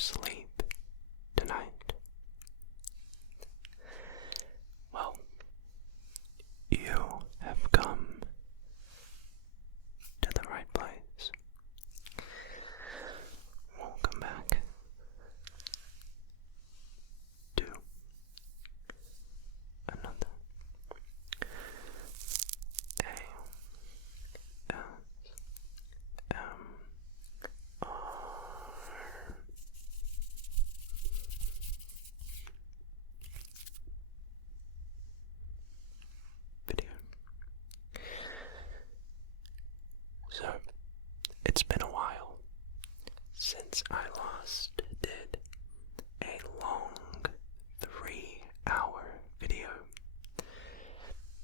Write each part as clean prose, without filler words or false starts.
sleep tonight? Well, you have come to the right place. Welcome back to another video. So, it's been a while since I last did a long 3-hour video.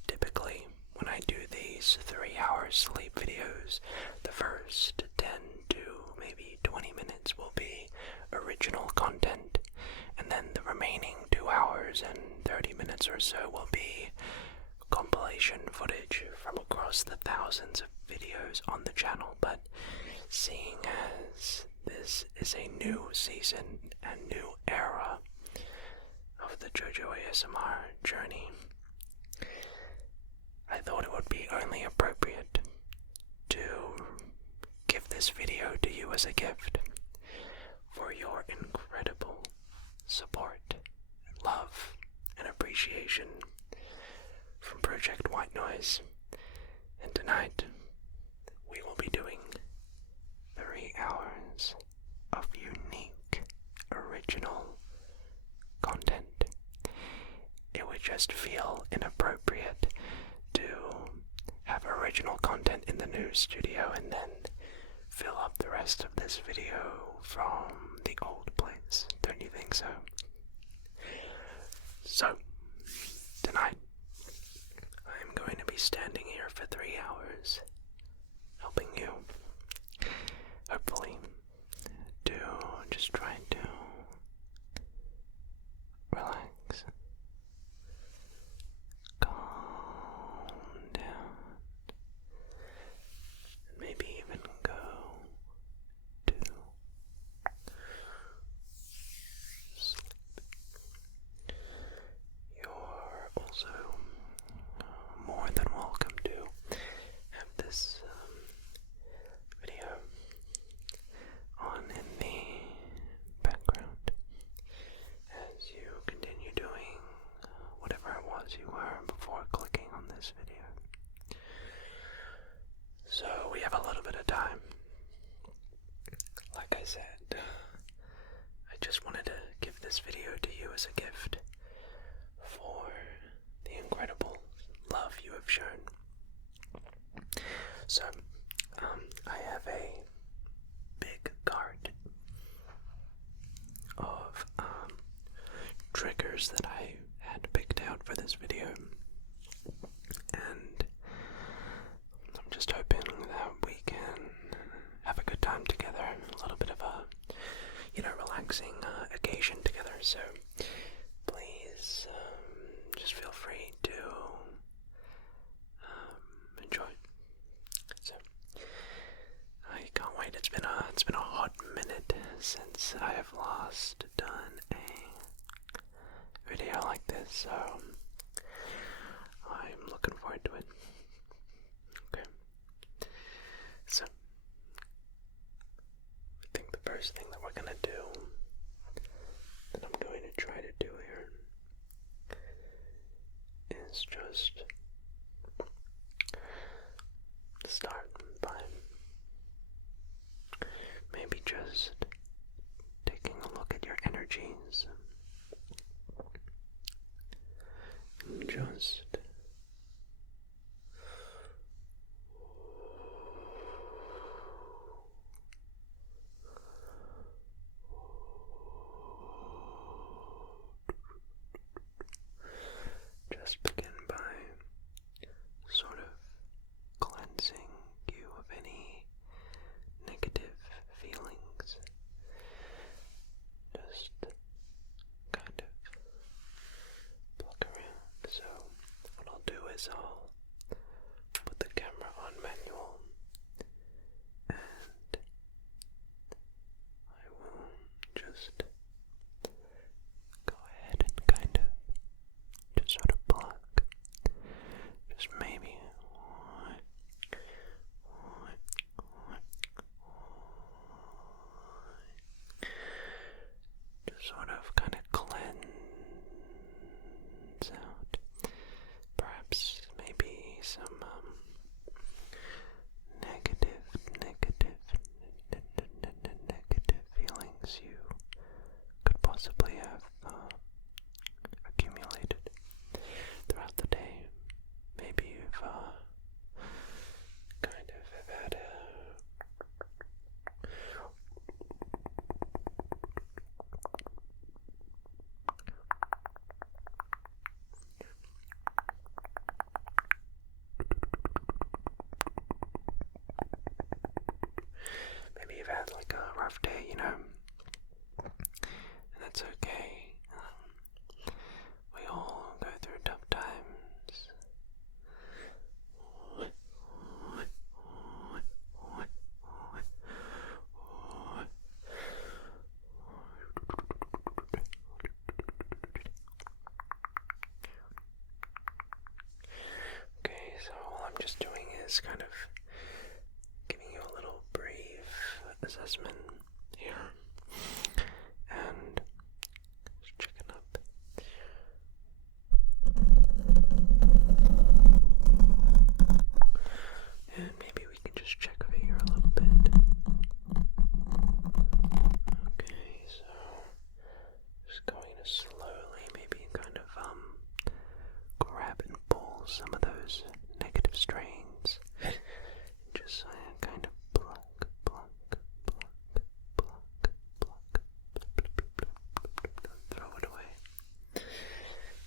Typically, when I do these 3-hour sleep videos, the first 10 to maybe 20 minutes will be original content, and then the remaining 2 hours and 30 minutes or so will be compilation footage from across the thousands of videos on the channel. But seeing as this is a new season and new era of the Jojo ASMR journey, I thought it would be only appropriate to give this video to you as a gift for your incredible support, love, and appreciation from Project White Noise. And tonight, we will be doing 3 hours of unique, original content. It would just feel inappropriate to have original content in the new studio and then fill up the rest of this video from the old place. Don't you think so? So, tonight, I'm going to be standing here for 3 hours, helping you, hopefully, to just try to relax, calm down, and maybe even go to sleep. You're also more than welcome to have this video on in the background as you continue doing whatever it was you were before clicking on this video. So we have a little bit of time. Like I said, I just wanted to give this video to you as a gift for the incredible love you have shown. So, I have a big card of triggers that I had picked out for this video, and I'm just hoping that we can have a good time together, a little bit of a, relaxing occasion together. So please just feel free to enjoy. So I can't wait. It's been a hot minute since I have last done a video like this, so I'm looking forward to it. Okay. So I think the first thing that we're gonna do, that I'm going to try to do here, is just start by maybe just taking a look at your energies and just begin by you've had like a rough day, you know, and that's okay. We all go through tough times. Okay, so all I'm just doing is kind of giving you a little brief assessment here and just checking up. And maybe we can just check over here a little bit. Okay, so just going to slowly maybe kind of grab and pull some of those negative strains. Just kind of pluck, pluck, pluck, pluck, pluck, throw it away.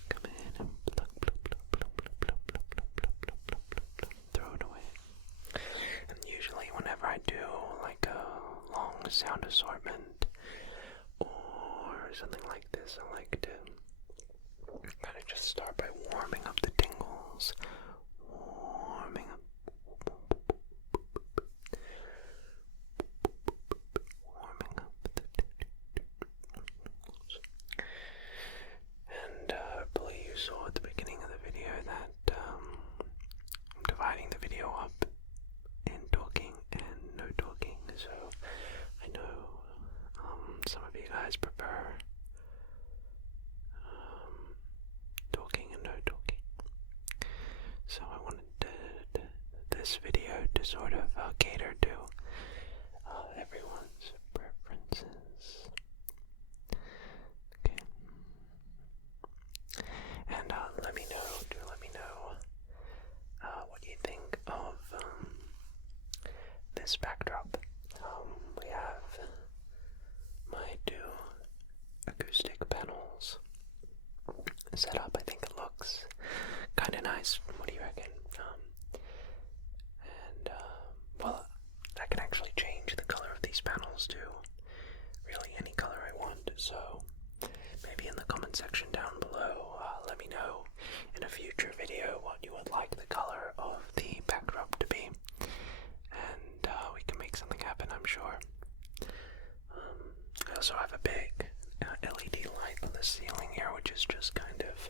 Come in and pluck, pluck, pluck, pluck, pluck, pluck, pluck, pluck, pluck, pluck, throw it away. And usually whenever I do like a long sound assortment or something like this, I like to kind of just start by warming up the tingles. Warming up. Warming up the tingles. And hopefully you saw at the beginning of the video that I'm dividing the video up in talking and no talking. So I know some of you guys prefer talking and no talking. So I wanted this video to sort of cater to everyone's preferences. Okay. And let me know what you think of this backdrop. We have my two acoustic panels set up. I think it looks kind of nice. What do you reckon? Well, I can actually change the color of these panels to really any color I want. So maybe in the comment section down below, let me know in a future video what you would like the color of the backdrop to be, and we can make something happen, I'm sure. I also have a big LED light on the ceiling here, which is just kind of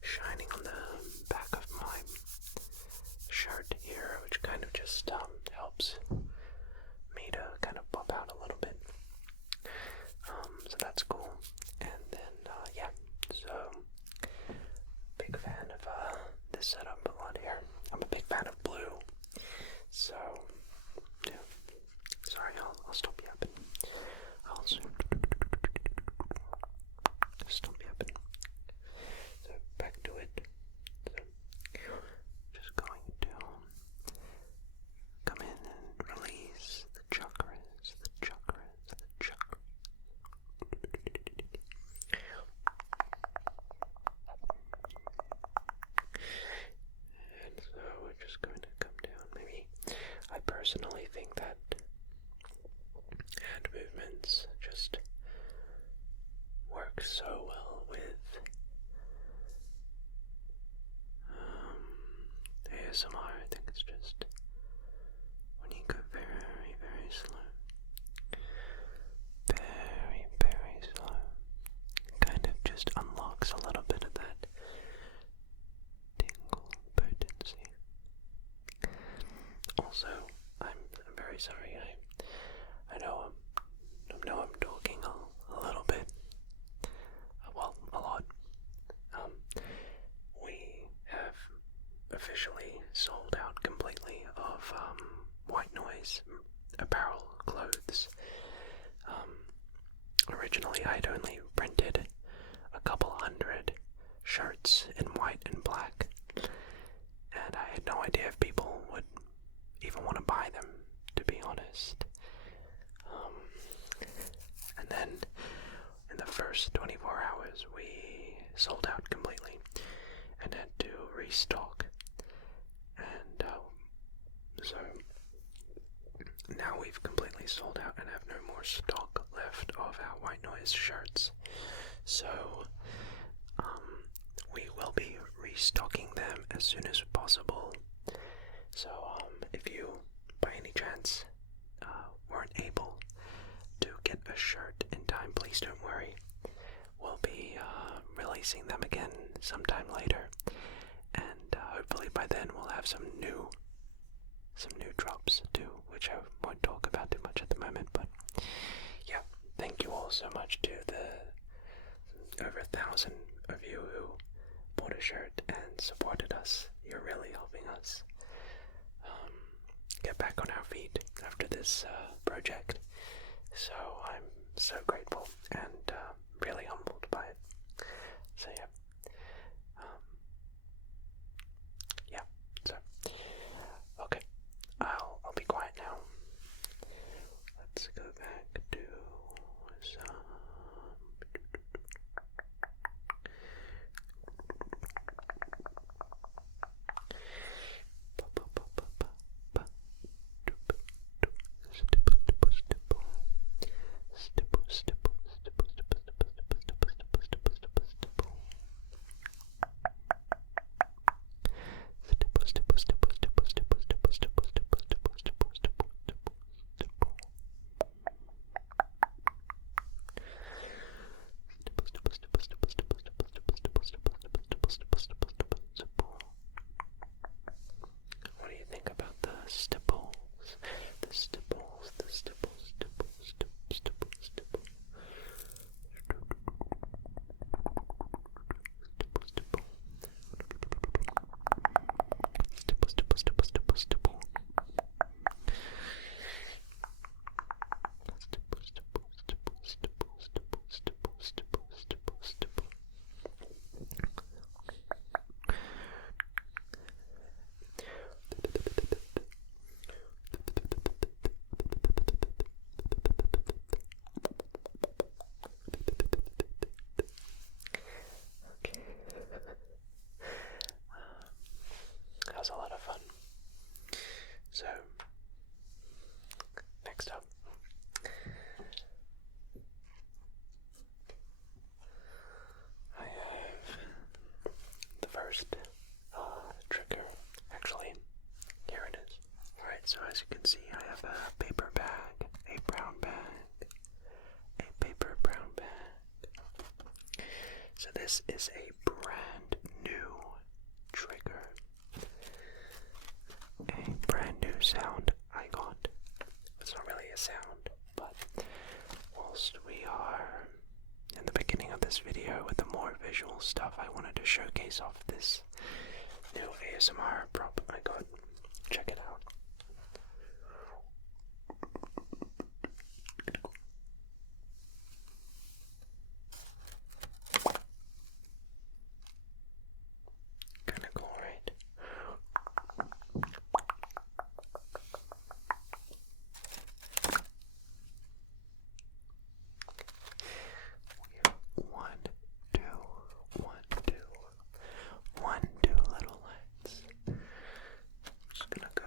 shining on the back of my shirt here, which kind of just helps me to kind of pop out a little bit. So that's cool. And then yeah, so big fan of this setup a lot here. I'm a big fan of blue. So yeah. Sorry, I'll stop yapping. I'll stop yapping. So back to it. So just going to come in and release the chakras, the chakras, the chakras. And so we're just going to come down. Maybe I personally think that hand movements just work so well with ASMR. I think it's just when you go very, very slow, very, very slow, it kind of just unlocks a little bit of that tingle potency. Also, I'm very sorry. I know I'm talking a little bit. Well, a lot. We have officially sold out completely of white noise apparel clothes. Originally, I'd only printed a couple hundred shirts in white and black, and I had no idea if people would even want to buy them, to be honest. And then in the first 24 hours we sold out completely and had to restock, and so now we've completely unfortunately sold out and have no more stock left of our white noise shirts. So, we will be restocking them as soon as possible. So, if you, by any chance, weren't able to get a shirt in time, please don't worry. We'll be releasing them again sometime later, and hopefully by then we'll have some new drops too, which I won't talk about too much at the moment. But yeah, thank you all so much to the over 1,000 of you who bought a shirt and supported us. You're really helping us get back on our feet after this project. So I'm so grateful and really humbled by it. So yeah. So okay. I'll be quiet now. Let's go back to some What do you think about the stipples? The stipples, the stipples, stipples, stipples, stipples, stipples. Stipple, stipple. Stipple, stipple, stipple, stipple, stipple. Stipple, stipple, stipple, stipple, stipple, stipple, stipple, stipple, stipple. Okay. That was a lot of fun. So, next up, I have the first trigger. Actually, here it is. Alright, so as you can see, I have a paper bag, a brown bag, a paper brown bag. So this is a brand new trigger. A brand new sound I got. It's not really a sound, but whilst we are in the beginning of this video with the more visual stuff, I wanted to showcase off this new ASMR prop I got. Check it out. Kinda cool, right? One, two little lights. Just gonna go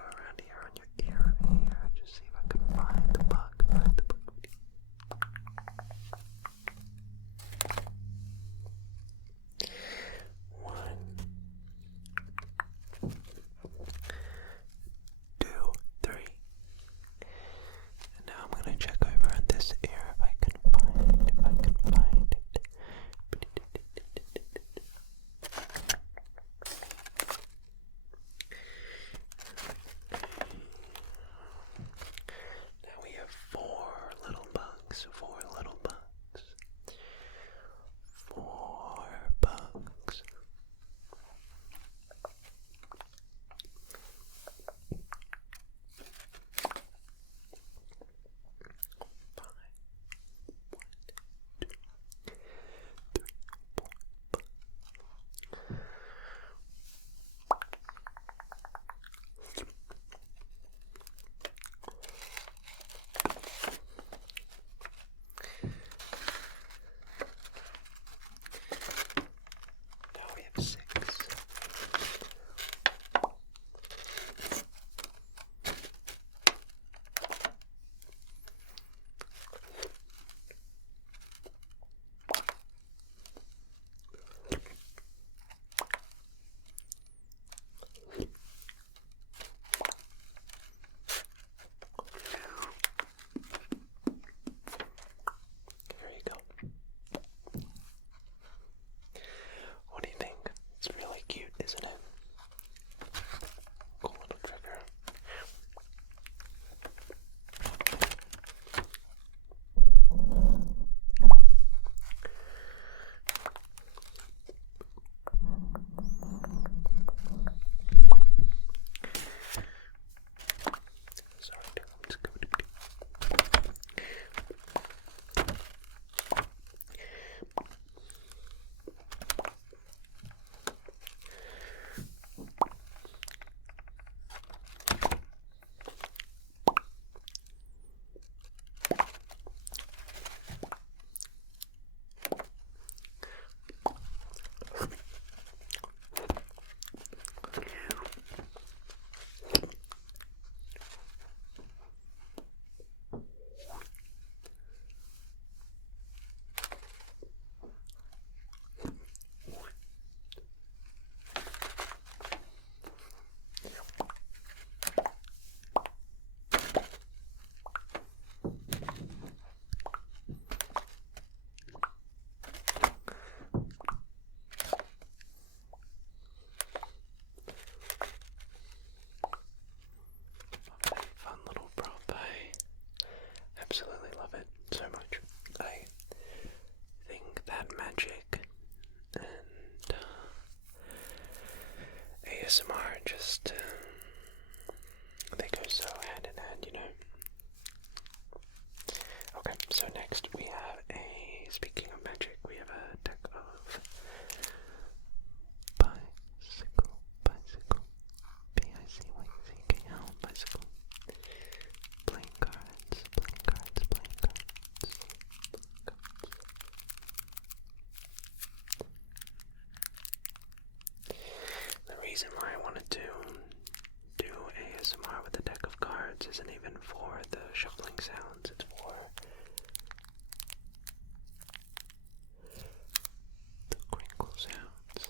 So next we have speaking of magic, we have a deck of bicycle, B-I-C-Y-C-K-L, bicycle, playing cards. The reason why I wanted to do ASMR with a deck of cards isn't even for the shuffling sounds, it's for the crinkle sounds.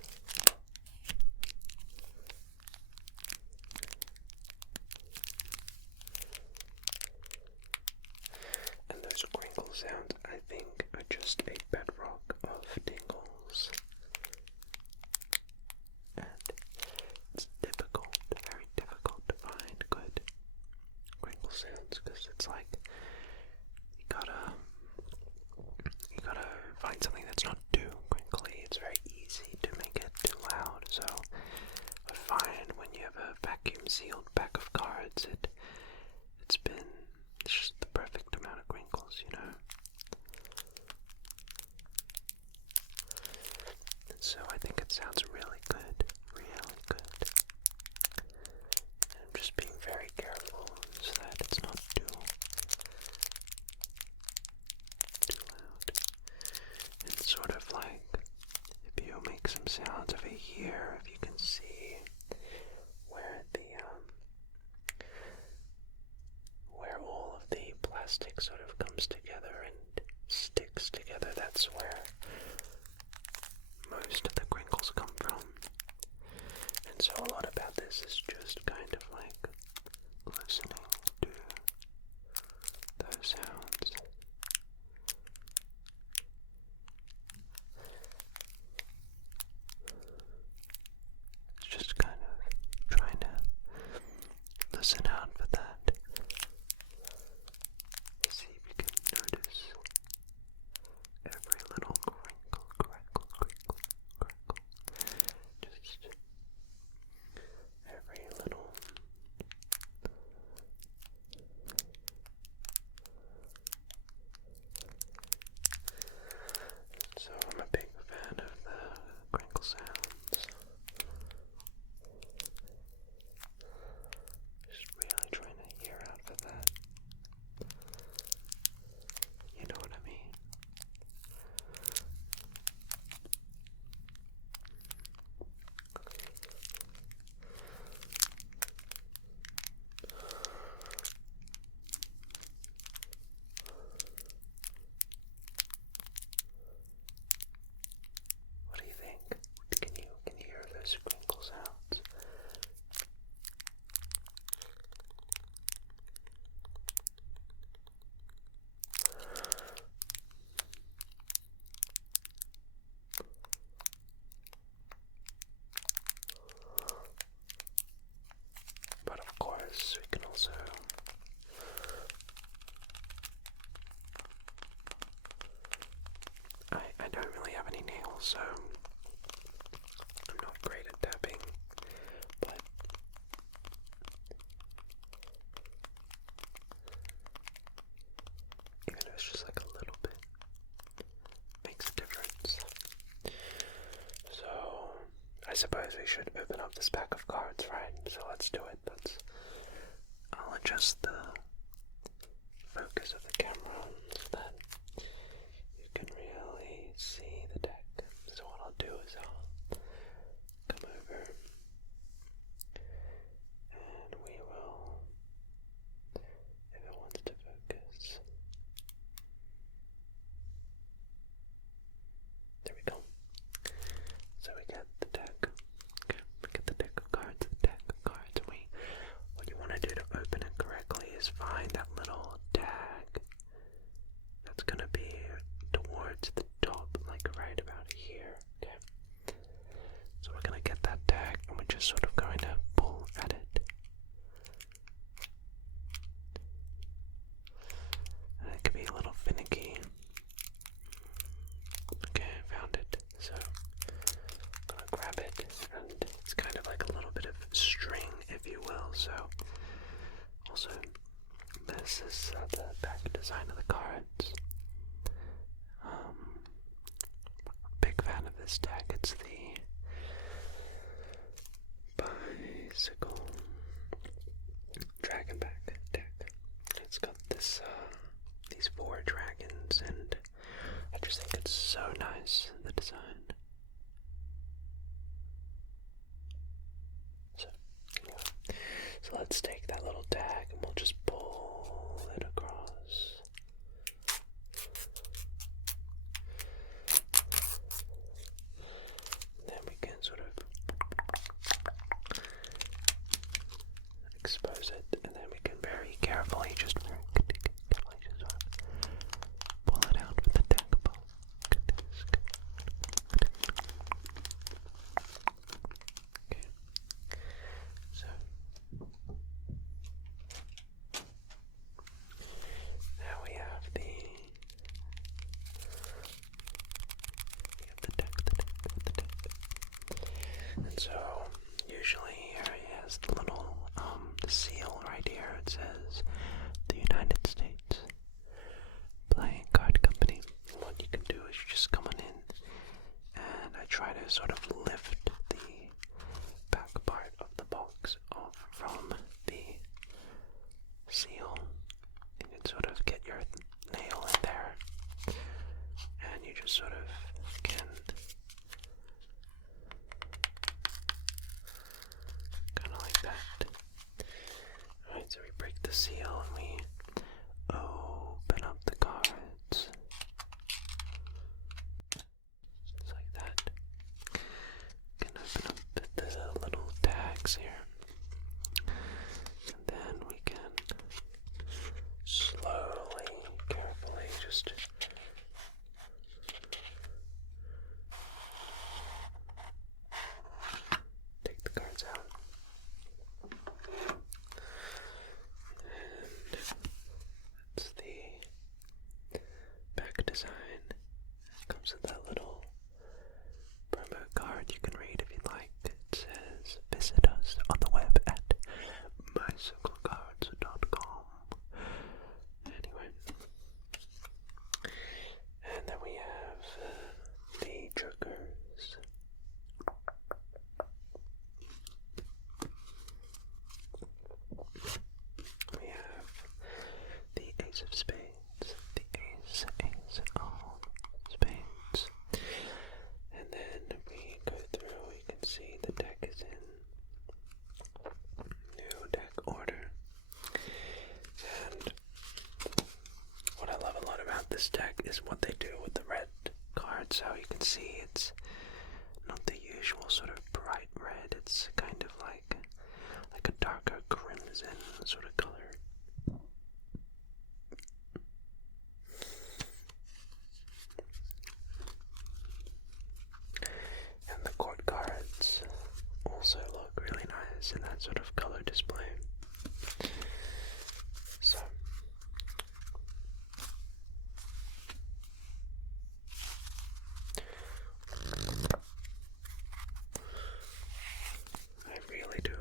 And those crinkle sounds, I think, are just a bedrock of tingles. And it's very difficult to find good crinkle sounds, because it's like you gotta find something that's not too crinkly. It's very easy to make it too loud. So I find when you have a vacuum sealed pack of cards, it's just the perfect amount of crinkles, you know. And so I think it sounds really good, really good. And I'm just being very careful so that it's not too loud. It's sort of like if you make some sounds over here, if you can see where where all of the plastic sort of comes together and sticks together, that's where most of the crinkles come from. And so a lot about this is just kind of like listening to those sounds. It's just kind of trying to listen out for that. See if you can notice every little crinkle, crackle. Just every little. So I'm a big fan of the crinkle sounds. Just really trying to hear out for that. You know what I mean? What do you think? Can you hear those crinkle sounds? But of course, we can also I don't really have any nails, so I'm not great at tapping, but even if it's just like a little bit, makes a difference. So I suppose we should open up this pack of cards, right? So let's do it. I'll adjust the focus of the camera so that you can really see the deck. So what I'll do is I'll come over and we will, if it wants to focus, there we go. So we get the deck. Okay, we get the deck of cards, what you want to do to open it correctly is find that little tag that's going to be towards the top, like right about here. Okay, so we're going to get that tag and we're just sort of going to pull at it. And it can be a little finicky. Okay, I found it. So I'm going to grab it, and it's kind of like a little bit of string, if you will. So also, this is the back design of the cards. this deck. It's the Bicycle Dragonback deck. It's got this, these 4 dragons, and I just think it's so nice, the design. So, anyway, so let's take that little tag and we'll just pull it across. Then we can sort of expose it, and then we can very carefully just pull it out with the deck pull. Okay. So now we have the deck. And so usually here he has the little the seal right here. It says the United States Playing Card Company. And what you can do is you just come on in, and I try to sort of lift the back part of the box off from the seal. You can sort of get your nail in there, and you just sort of can kind of like that. Alright, so we break the seal and we open up the cards. Just like that. Can open up the little tags here. And then we can slowly, carefully just take the cards out. And that's the back design. Comes with that little promo card you can read if you'd like. It says, visit us on the web at bicyclecards.com. Anyway. And then we have the Jokers. We have the Ace of Spades, the Ace of Spades. And then we go through, you can see the deck is in new deck order. And what I love a lot about this deck is what they do with the red cards. So you can see it's not the usual sort of bright red, it's kind of like a darker crimson sort of color. And the court cards also look really nice in that sort of color display. So I really do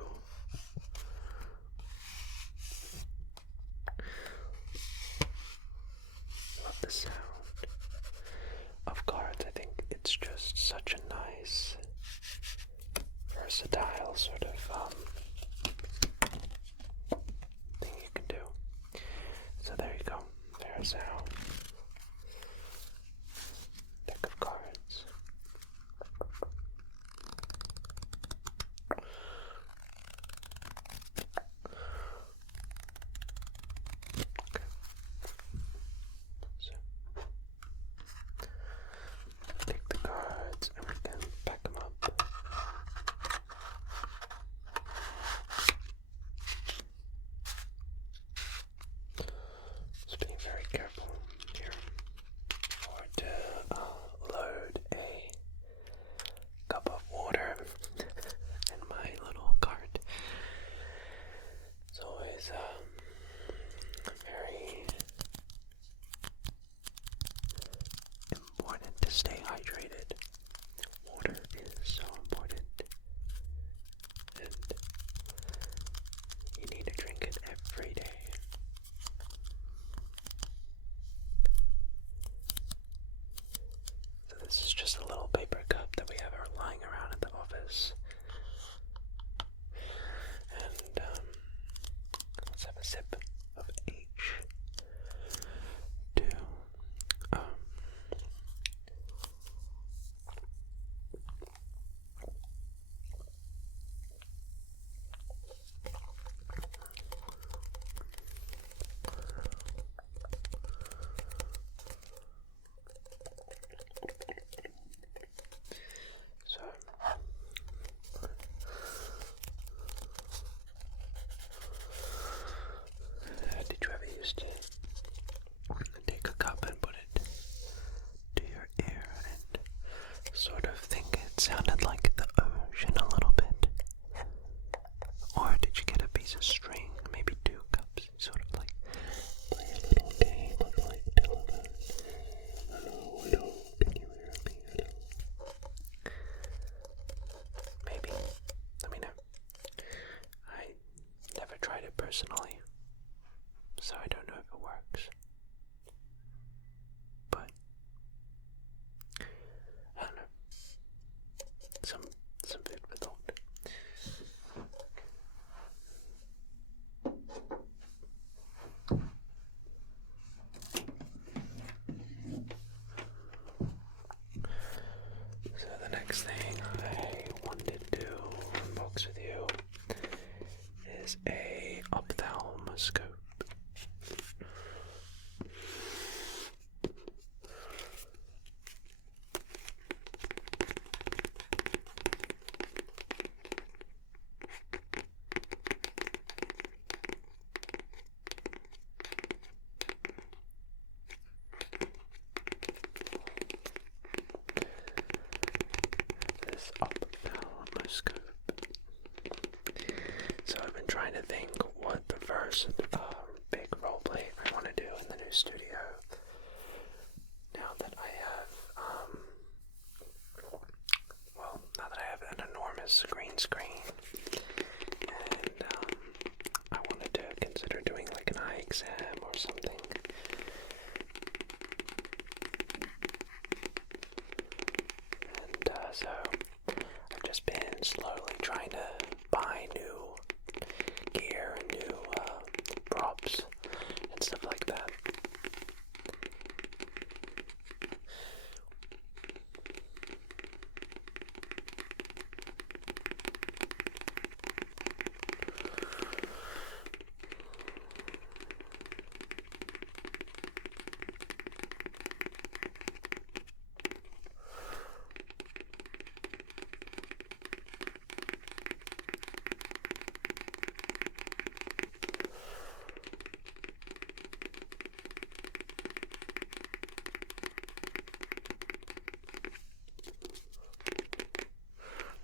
love the sound of cards. I think it's just such a nice, versatile sort of thing you can do. So there you go. There's our deck of cards. Okay. So take the cards and we can pack them up. Just being very careful. works. But I don't know. Some food for thought. So the next thing I wanted to unbox with you is a ophthalmoscope. So I've been trying to think what the first big roleplay I want to do in the new studio. Now that I have, now that I have an enormous green screen, and I wanted to consider doing like an eye exam or something. And so I've just been slowly trying to buy new gear and new props and stuff like that.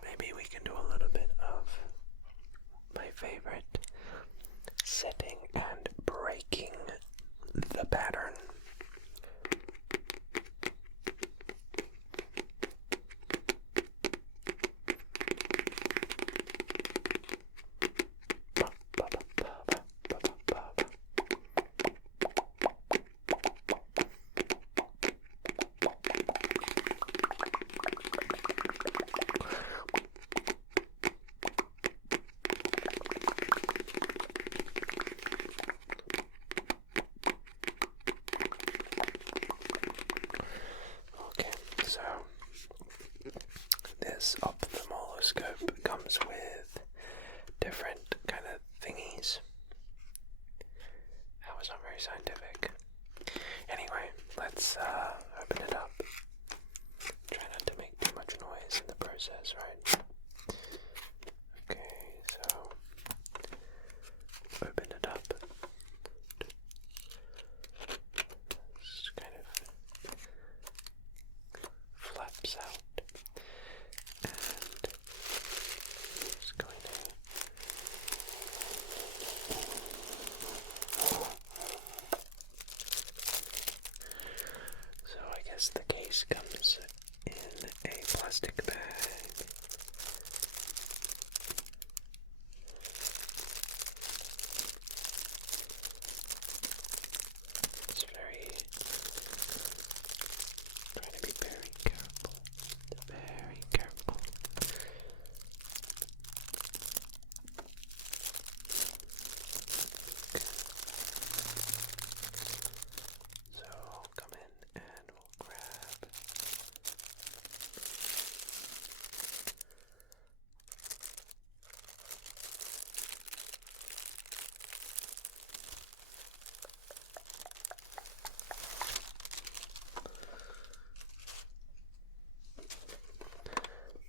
Maybe we can do a little bit of my favorite, setting and breaking the pattern. So, this ophthalmoscope comes with different kind of thingies. That was not very scientific. Anyway, let's open it up. Try not to make too much noise in the process, right? Okay, so open it up. Just kind of flaps out, and just going to so I guess the case comes in a plastic bag. It's trying to be very careful. Very careful. So I'll come in and we'll grab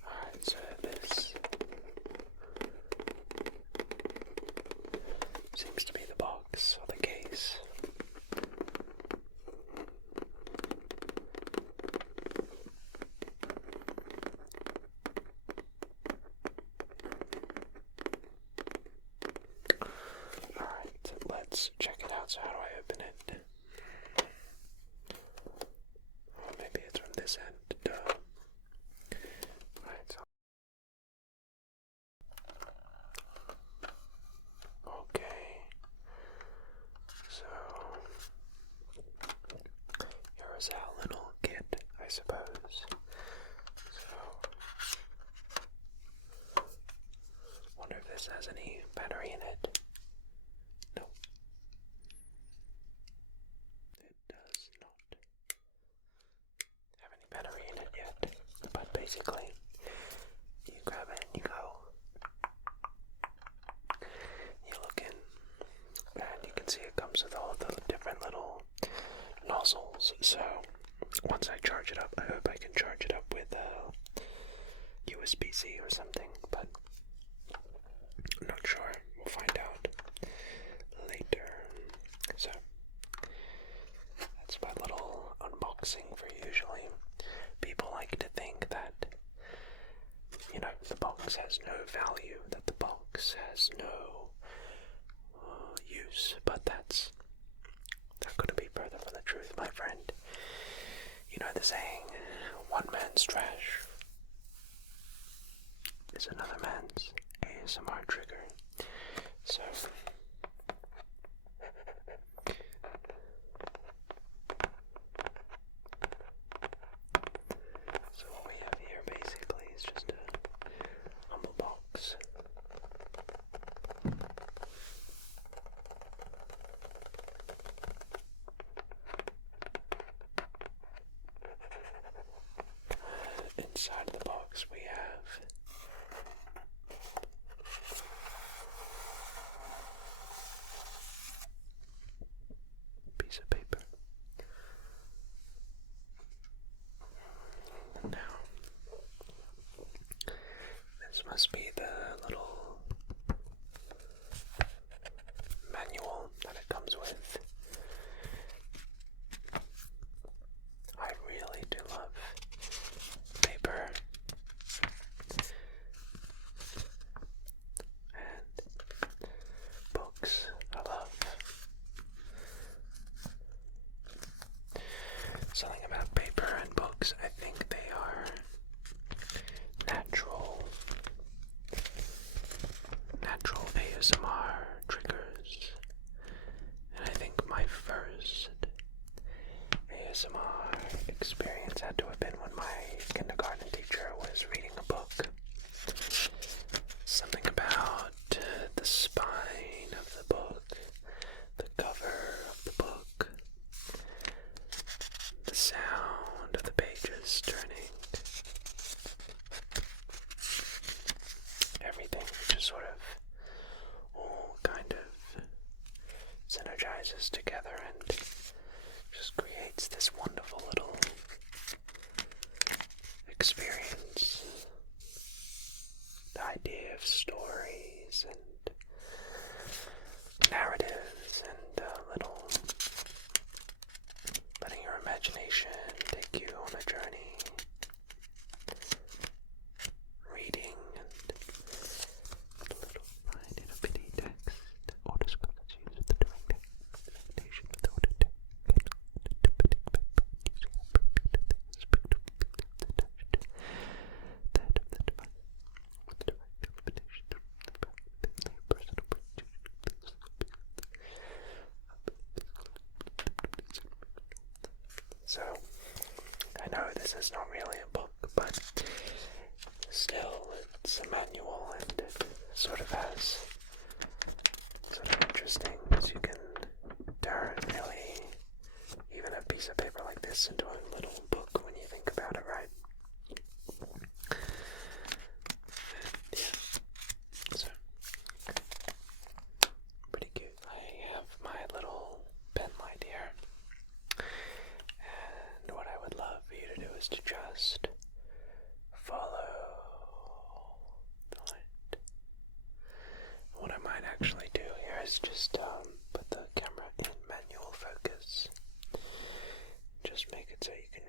Alright, so this seems to be the box or the case. Alright, let's check it out. So how do I open it? Oh, maybe it's from this end. Duh. Right, so okay. So I suppose. So, wonder if this has any battery in it. No. It does not have any battery in it yet. But basically, you grab it and you go. You look in, and you can see it comes with all the different little nozzles. So once I charge it up, I hope I can charge it up with USB-C or something, but I'm not sure. We'll find out later. So that's my little unboxing for usually. People like to think that, you know, the box has no value, that the box has no use, but that couldn't be further from the truth, my friend. You know the saying, one man's trash is another man's ASMR trigger. So what we have here basically is just a humble box. Inside the box we have a piece of paper. Now, this must be the little manual that it comes with. I really do love paper and books. I love something about paper and books. I think they are natural ASMR triggers, and I think my first ASMR experience had to have been when my kindergarten teacher was reading a book. Something about the spine of the book, the cover of the book, the sound of the pages turning. Everything just sort of all kind of synergizes together and just creates this wonderful little experience. The idea of stories and narratives and little letting your imagination take you on a journey. Reading and a little line in a bitty text or descriptions used with the direct interpretation without a text. So, I know this is not really a book, but still, it's a manual, and it sort of has sort of interesting, because you can turn really even a piece of paper like this into a little book when you think about it, right? And, yeah, so pretty cute. I have my little pen light here, and what I would love for you to do is to just follow the light. What I might actually do here is just put the camera in manual focus. Just make it so you can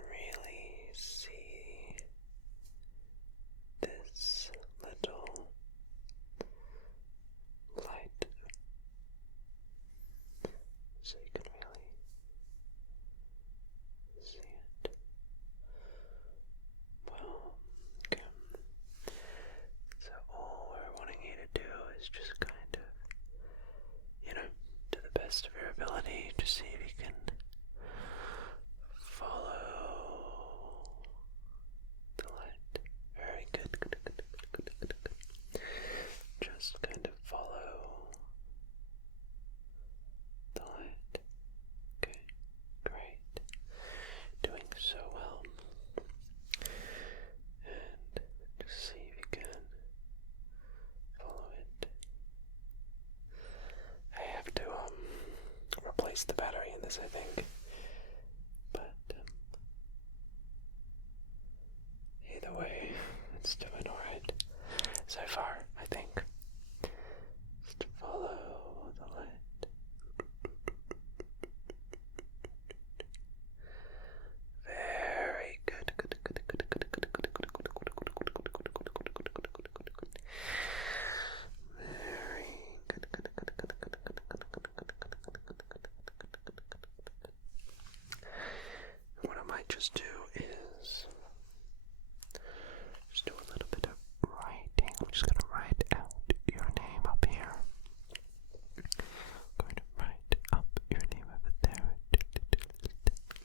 just do is just do a little bit of writing. I'm just gonna write out your name up here. I'm going to write up your name over there.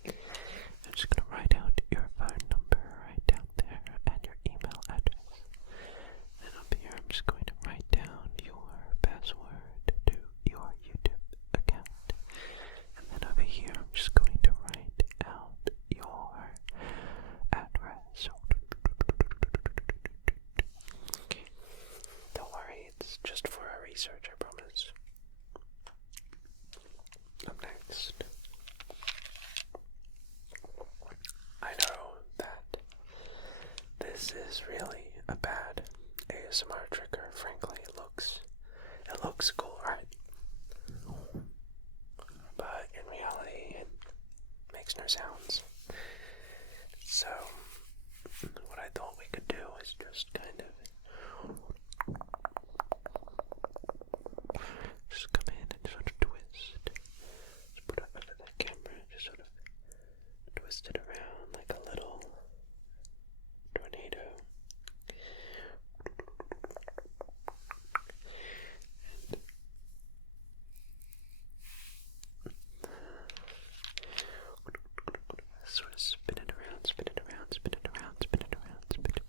I'm just gonna write out your phone number right down there and your email address. And up here I'm just going to write down your password to your YouTube account. And then over here I'm just going to write out your address. Okay. Don't worry, it's just for our research, I promise. Up next, I know that this is really a bad ASMR trigger. Frankly, it looks cool, right? But in reality, it makes no sounds. So, what I thought we could do is just kind of just come in and sort of twist. Just put it under the camera, just sort of twist it around like a little tornado. Sort of spin it around, spin it around, spin it around, spin it around, spin it,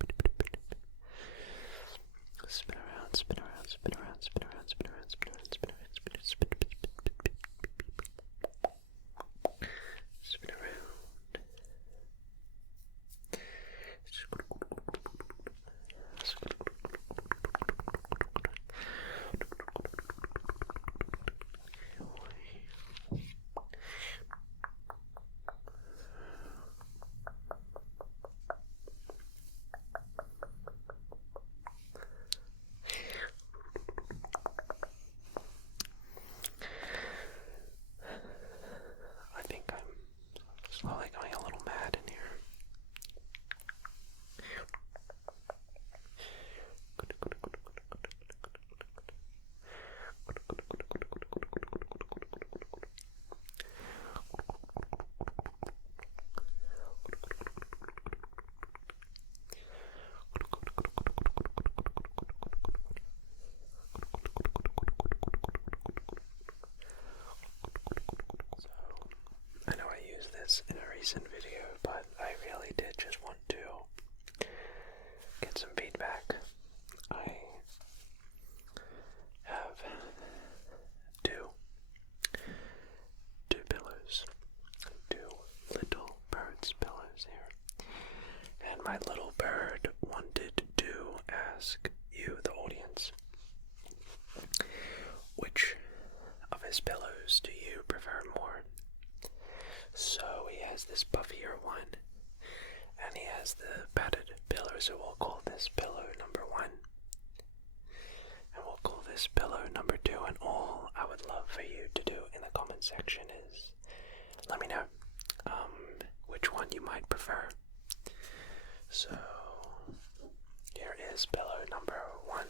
spin around, spin around, spin around, spin around, spin around, spin around, spin around, spin around, spin around, spin around. I think I'm slowly going a little mad in here. I know I used this in a recent video, but I really did just want to get some feedback. I have two pillows, two little birds' pillows here, and my little bird wanted to ask you, the audience, which of his pillows do you prefer more? So he has this puffier one, and he has the padded pillow, so we'll call this pillow number 1, and we'll call this pillow number 2, and all I would love for you to do in the comment section is let me know which one you might prefer. So here is pillow number 1.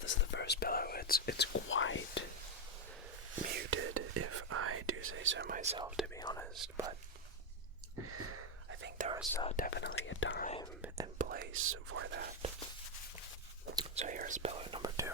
This is the first pillow. It's quite muted, if I do say so myself, to be honest, but I think there is definitely a time and place for that. So here's pillow number 2.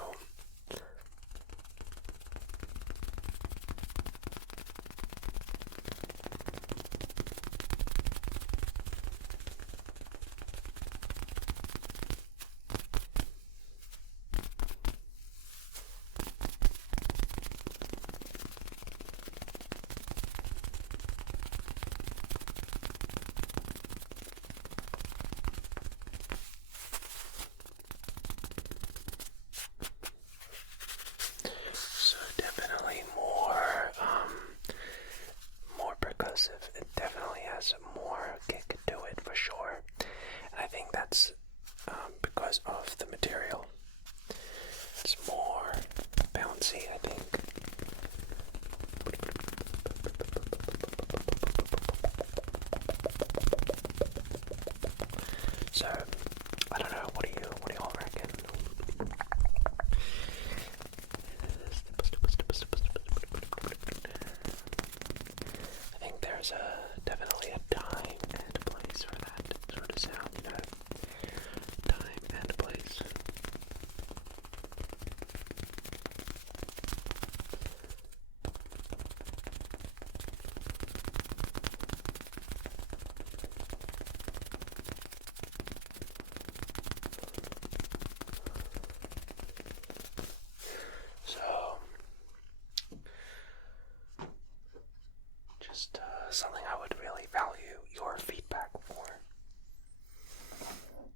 just something I would really value your feedback for.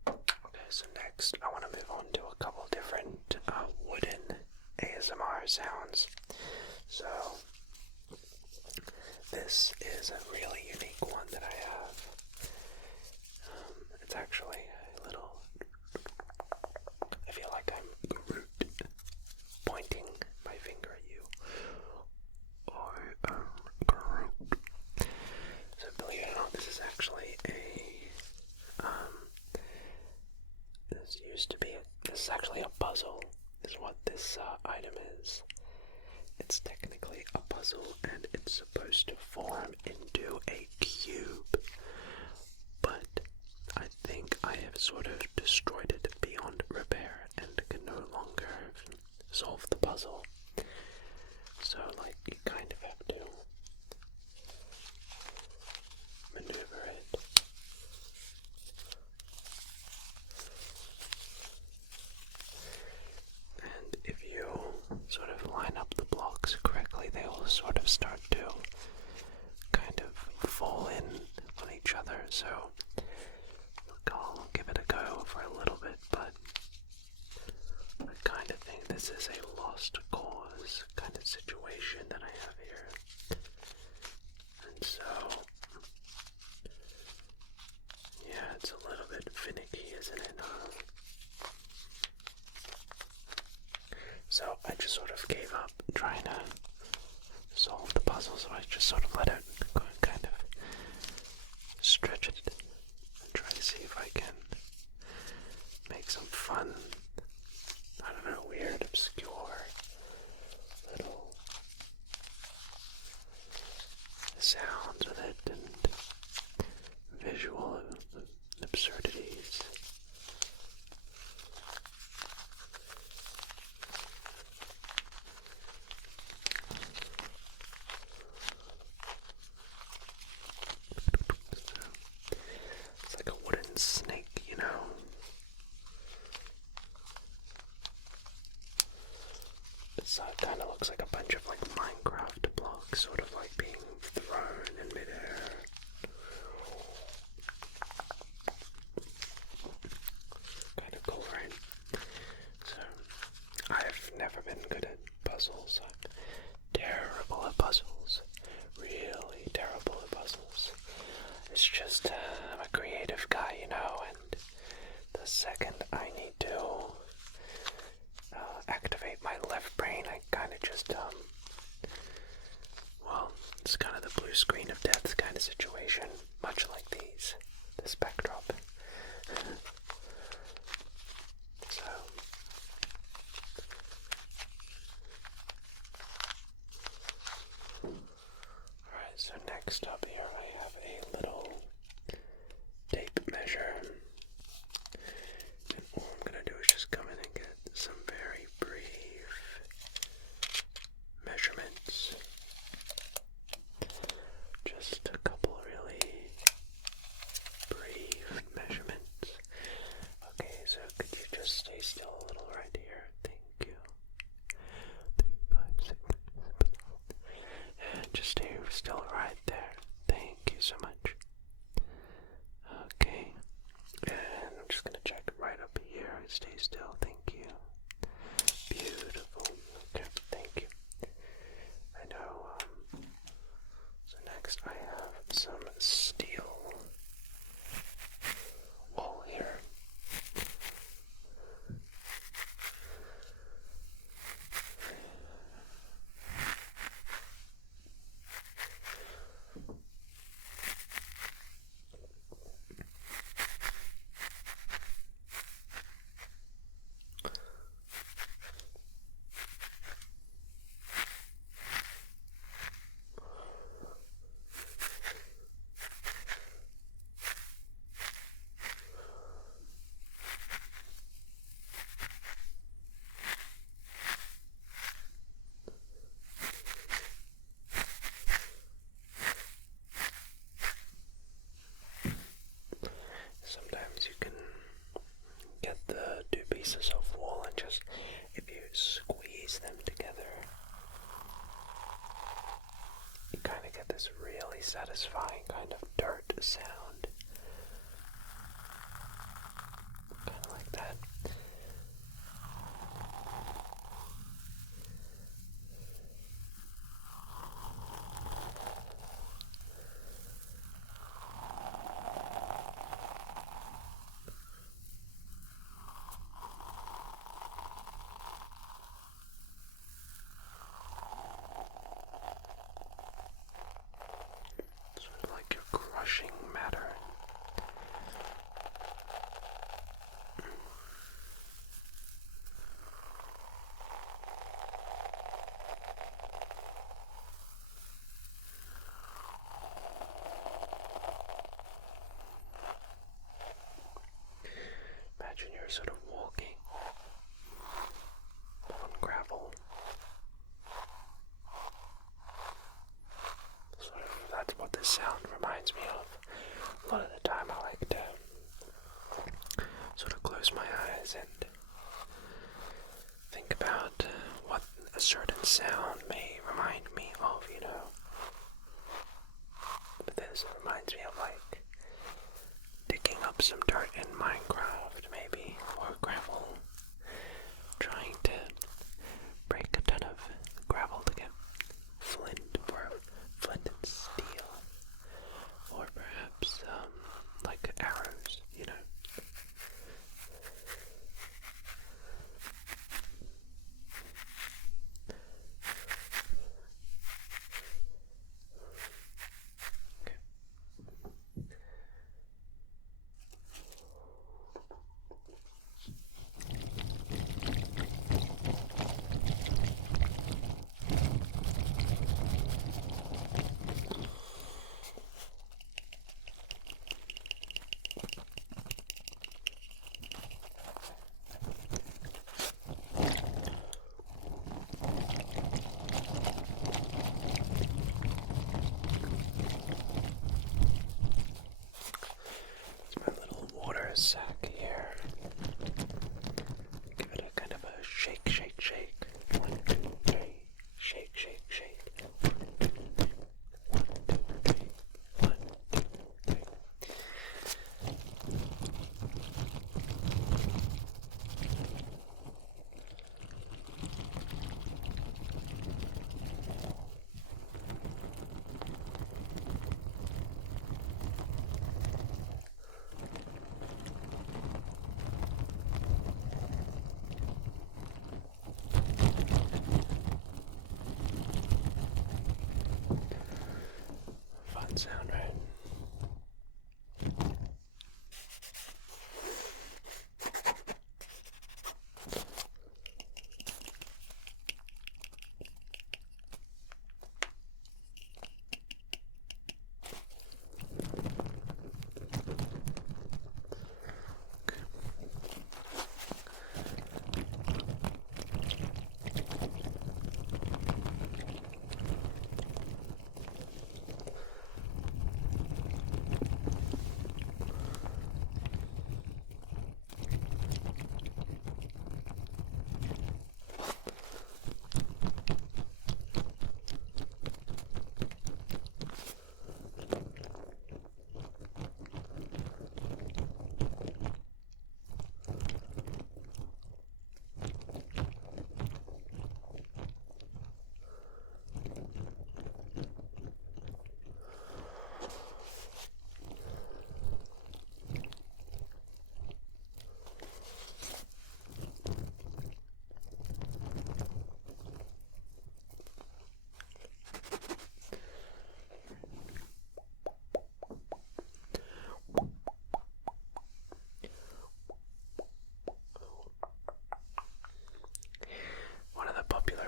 Okay, so next I want to move on to a couple different wooden ASMR sounds. So this is a really unique one that I have. It's actually a little, I feel like I'm Groot pointing my finger at you. I am Groot. So believe it or not, this is actually this is actually a puzzle, is what this item is. It's technically a puzzle, and it's supposed to form into a cube, but I think I have sort of destroyed it beyond repair and can no longer solve the puzzle. So, like, you kind of have to maneuver it. And if you sort of line up the blocks correctly, they will sort of start to kind of fall in on each other. So I'll give it a go for a little bit, but I kind of think this is a lost cause kind of situation that I have here. And so, yeah, it's a little bit finicky, isn't it? So I just sort of gave up trying to solve the puzzle, so I just sort of let it kind of stretch it and try to see if I can make some fun, I don't know, weird, obscure little sounds with it and visual absurdities. It's like a wooden snake, you know? It kind of looks like a bunch of like Minecraft blocks, sort of like being thrown in midair. Kind of cool, right? So, I've never been good at puzzles. I'm terrible at puzzles. Really terrible at puzzles. It's just, I'm a creative guy, you know, and the second I need to activate my left brain, I kind of just, well, it's kind of the blue screen of death kind of situation, much like this backdrop. So, alright, so next up here I have a little tape measure. And all I'm going to do is just come in and get some very brief measurements. Just a couple really brief measurements. Okay, so could you just stay still a little right here? Thank you. 3, 5, 6, 7. And just stay still right there. Thank you so much. Okay. And I'm just gonna check right up here. Stay still. Thank you. Beautiful. Okay, thank you. I know, so next I have some steel wool here. Sometimes you can get the two pieces of wool and just, if you squeeze them together, you kind of get this really satisfying kind of dirt sound. Kind of like that. Sort of like you're crushing matter. Imagine you're sort of walking on gravel. Sort of, that's what this sound reminds me of. A lot of the time I like to sort of close my eyes and think about what a certain sound may remind me of, you know. But this reminds me of like digging up some dirt in Minecraft maybe, or gravel. Trying to break a ton of gravel to get flint and steel. Or perhaps like arrows, you know. Okay. Sack here. Give it a kind of a shake, shake, shake. 1, 2, 3. Shake, shake, shake. 1, 2, 3. 1, 2, 3. 1, 2, 3. Fun sound, right?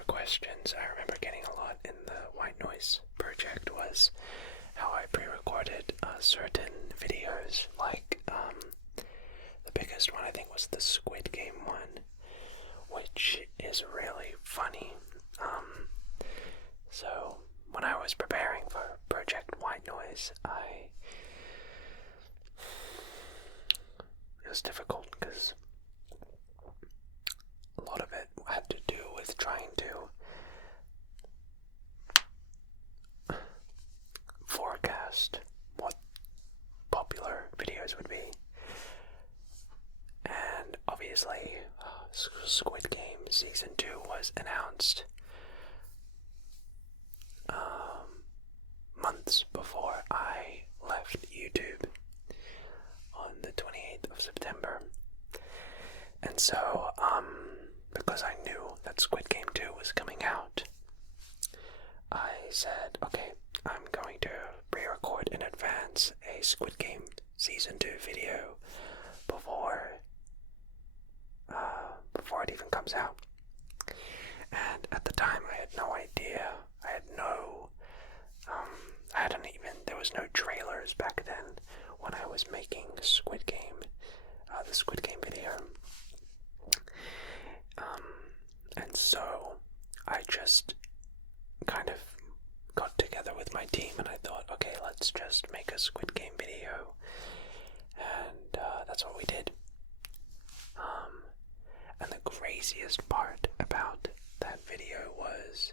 Questions I remember getting a lot in the white noise project was how I pre-recorded certain videos, like the biggest one I think was the Squid Game one, which is really funny. So when I was preparing for Project White Noise, it was difficult because a lot of it had to do with trying to asked what popular videos would be. And obviously, Squid Game Season 2 was announced months before I left YouTube on the 28th of September. And so, because I knew that Squid Game 2 was coming out, I said, okay, I'm going to pre-record in advance a Squid Game Season 2 video before it even comes out. And at the time I had no idea, there was no trailers back then when I was making Squid Game, the Squid Game video. And so I just kind of got together with my team and I thought, okay, let's just make a Squid Game video. And that's what we did. And the craziest part about that video was,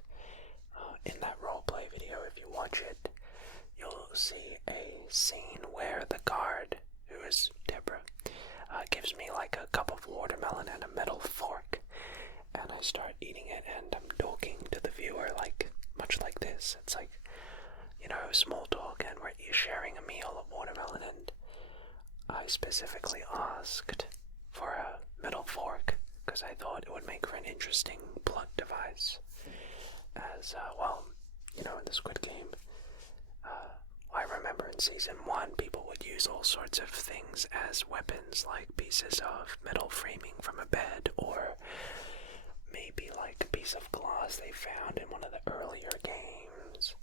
in that roleplay video, if you watch it, you'll see a scene where the guard, who is Deborah, gives me like a cup of watermelon and a metal fork, and I start eating it, and I'm talking to the viewer like, much like this. It's like, small talk, and we're sharing a meal of watermelon, and I specifically asked for a metal fork because I thought it would make for an interesting plot device. As, in the Squid Game, I remember in Season 1, people would use all sorts of things as weapons, like pieces of metal framing from a bed, or maybe like a piece of glass they found in one of the earlier games.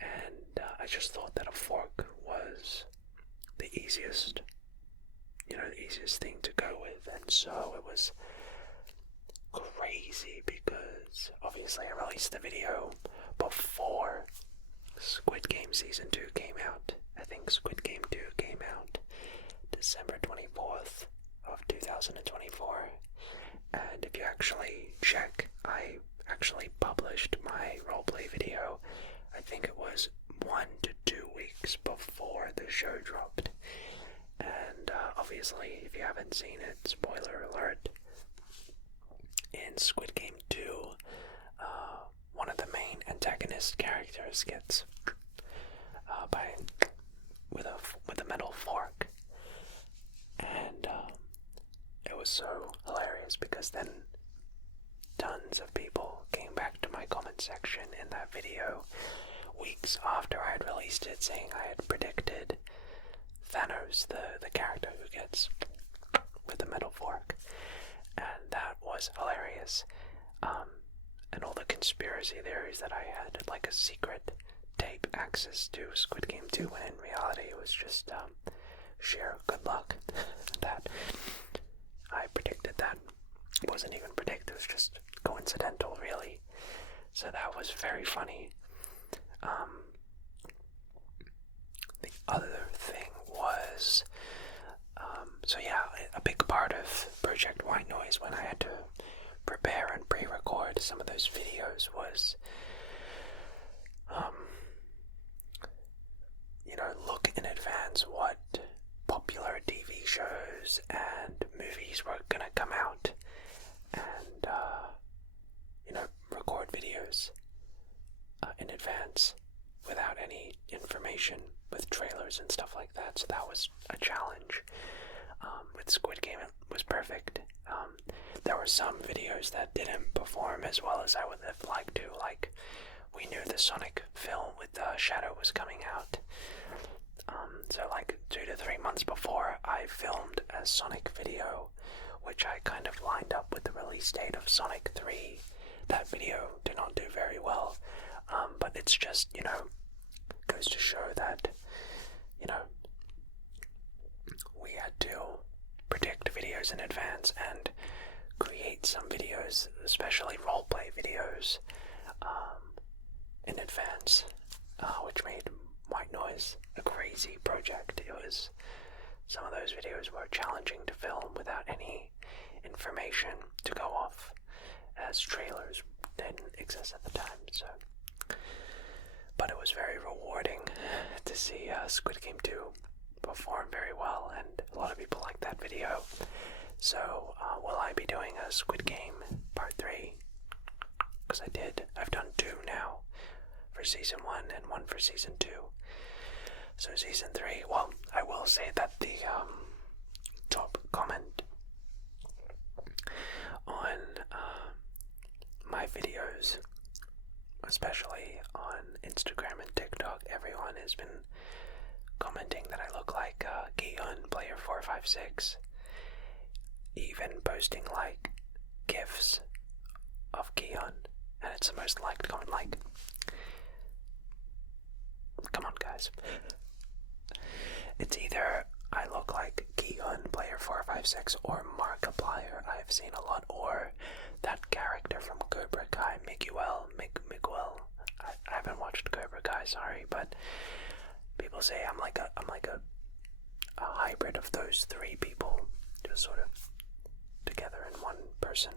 And I just thought that a fork was the easiest thing to go with. And so it was crazy because obviously I released the video before Squid Game Season 2 came out. I think Squid Game 2 came out December 24th of 2024. And if you actually check, I actually published my roleplay video, I think it was 1 to 2 weeks before the show dropped. And obviously, if you haven't seen it, spoiler alert, in Squid Game 2, one of the main antagonist characters gets with a metal fork, and it was so hilarious because then tons of people came back to my comment section in that video weeks after I had released it, saying I had predicted Thanos, the character who gets with the metal fork, and that was hilarious. And all the conspiracy theories that I had, like a secret tape access to Squid Game 2, when in reality it was just sheer good luck that I predicted that. It wasn't even predicted, it was just coincidental, really. So that was very funny. The other thing was, a big part of Project White Noise when I had to prepare and pre-record some of those videos was, look in advance what popular TV shows and movies were gonna come out, and, record videos in advance without any information, with trailers and stuff like that. So that was a challenge. With Squid Game, it was perfect. There were some videos that didn't perform as well as I would have liked to. Like, we knew the Sonic film with Shadow was coming out. So like 2 to 3 months before, I filmed a Sonic video, which I kind of lined up with the release date of Sonic 3. That video did not do very well. But it's just, goes to show that, we had to predict videos in advance and create some videos, especially roleplay videos, in advance, which made White Noise a crazy project. Some of those videos were challenging to film without any information to go off, as trailers didn't exist at the time, but it was very rewarding to see Squid Game 2 perform very well, and a lot of people like that video. So, will I be doing a Squid Game Part 3? Because I've done 2 now for Season 1 and 1 for Season 2. So Season 3, well, I will say that the top comment on my videos, especially on Instagram and TikTok, everyone has been commenting that I look like Gion Player 456, even posting like GIFs of Gion, and it's the most liked comment. Like, come on guys, it's either I look like Gion Player 456 or Markiplier I've seen a lot, or that character from Cobra Kai, Miguel. I haven't watched Cobra Kai, sorry, but people say I'm like a hybrid of those 3 people, just sort of together in one person.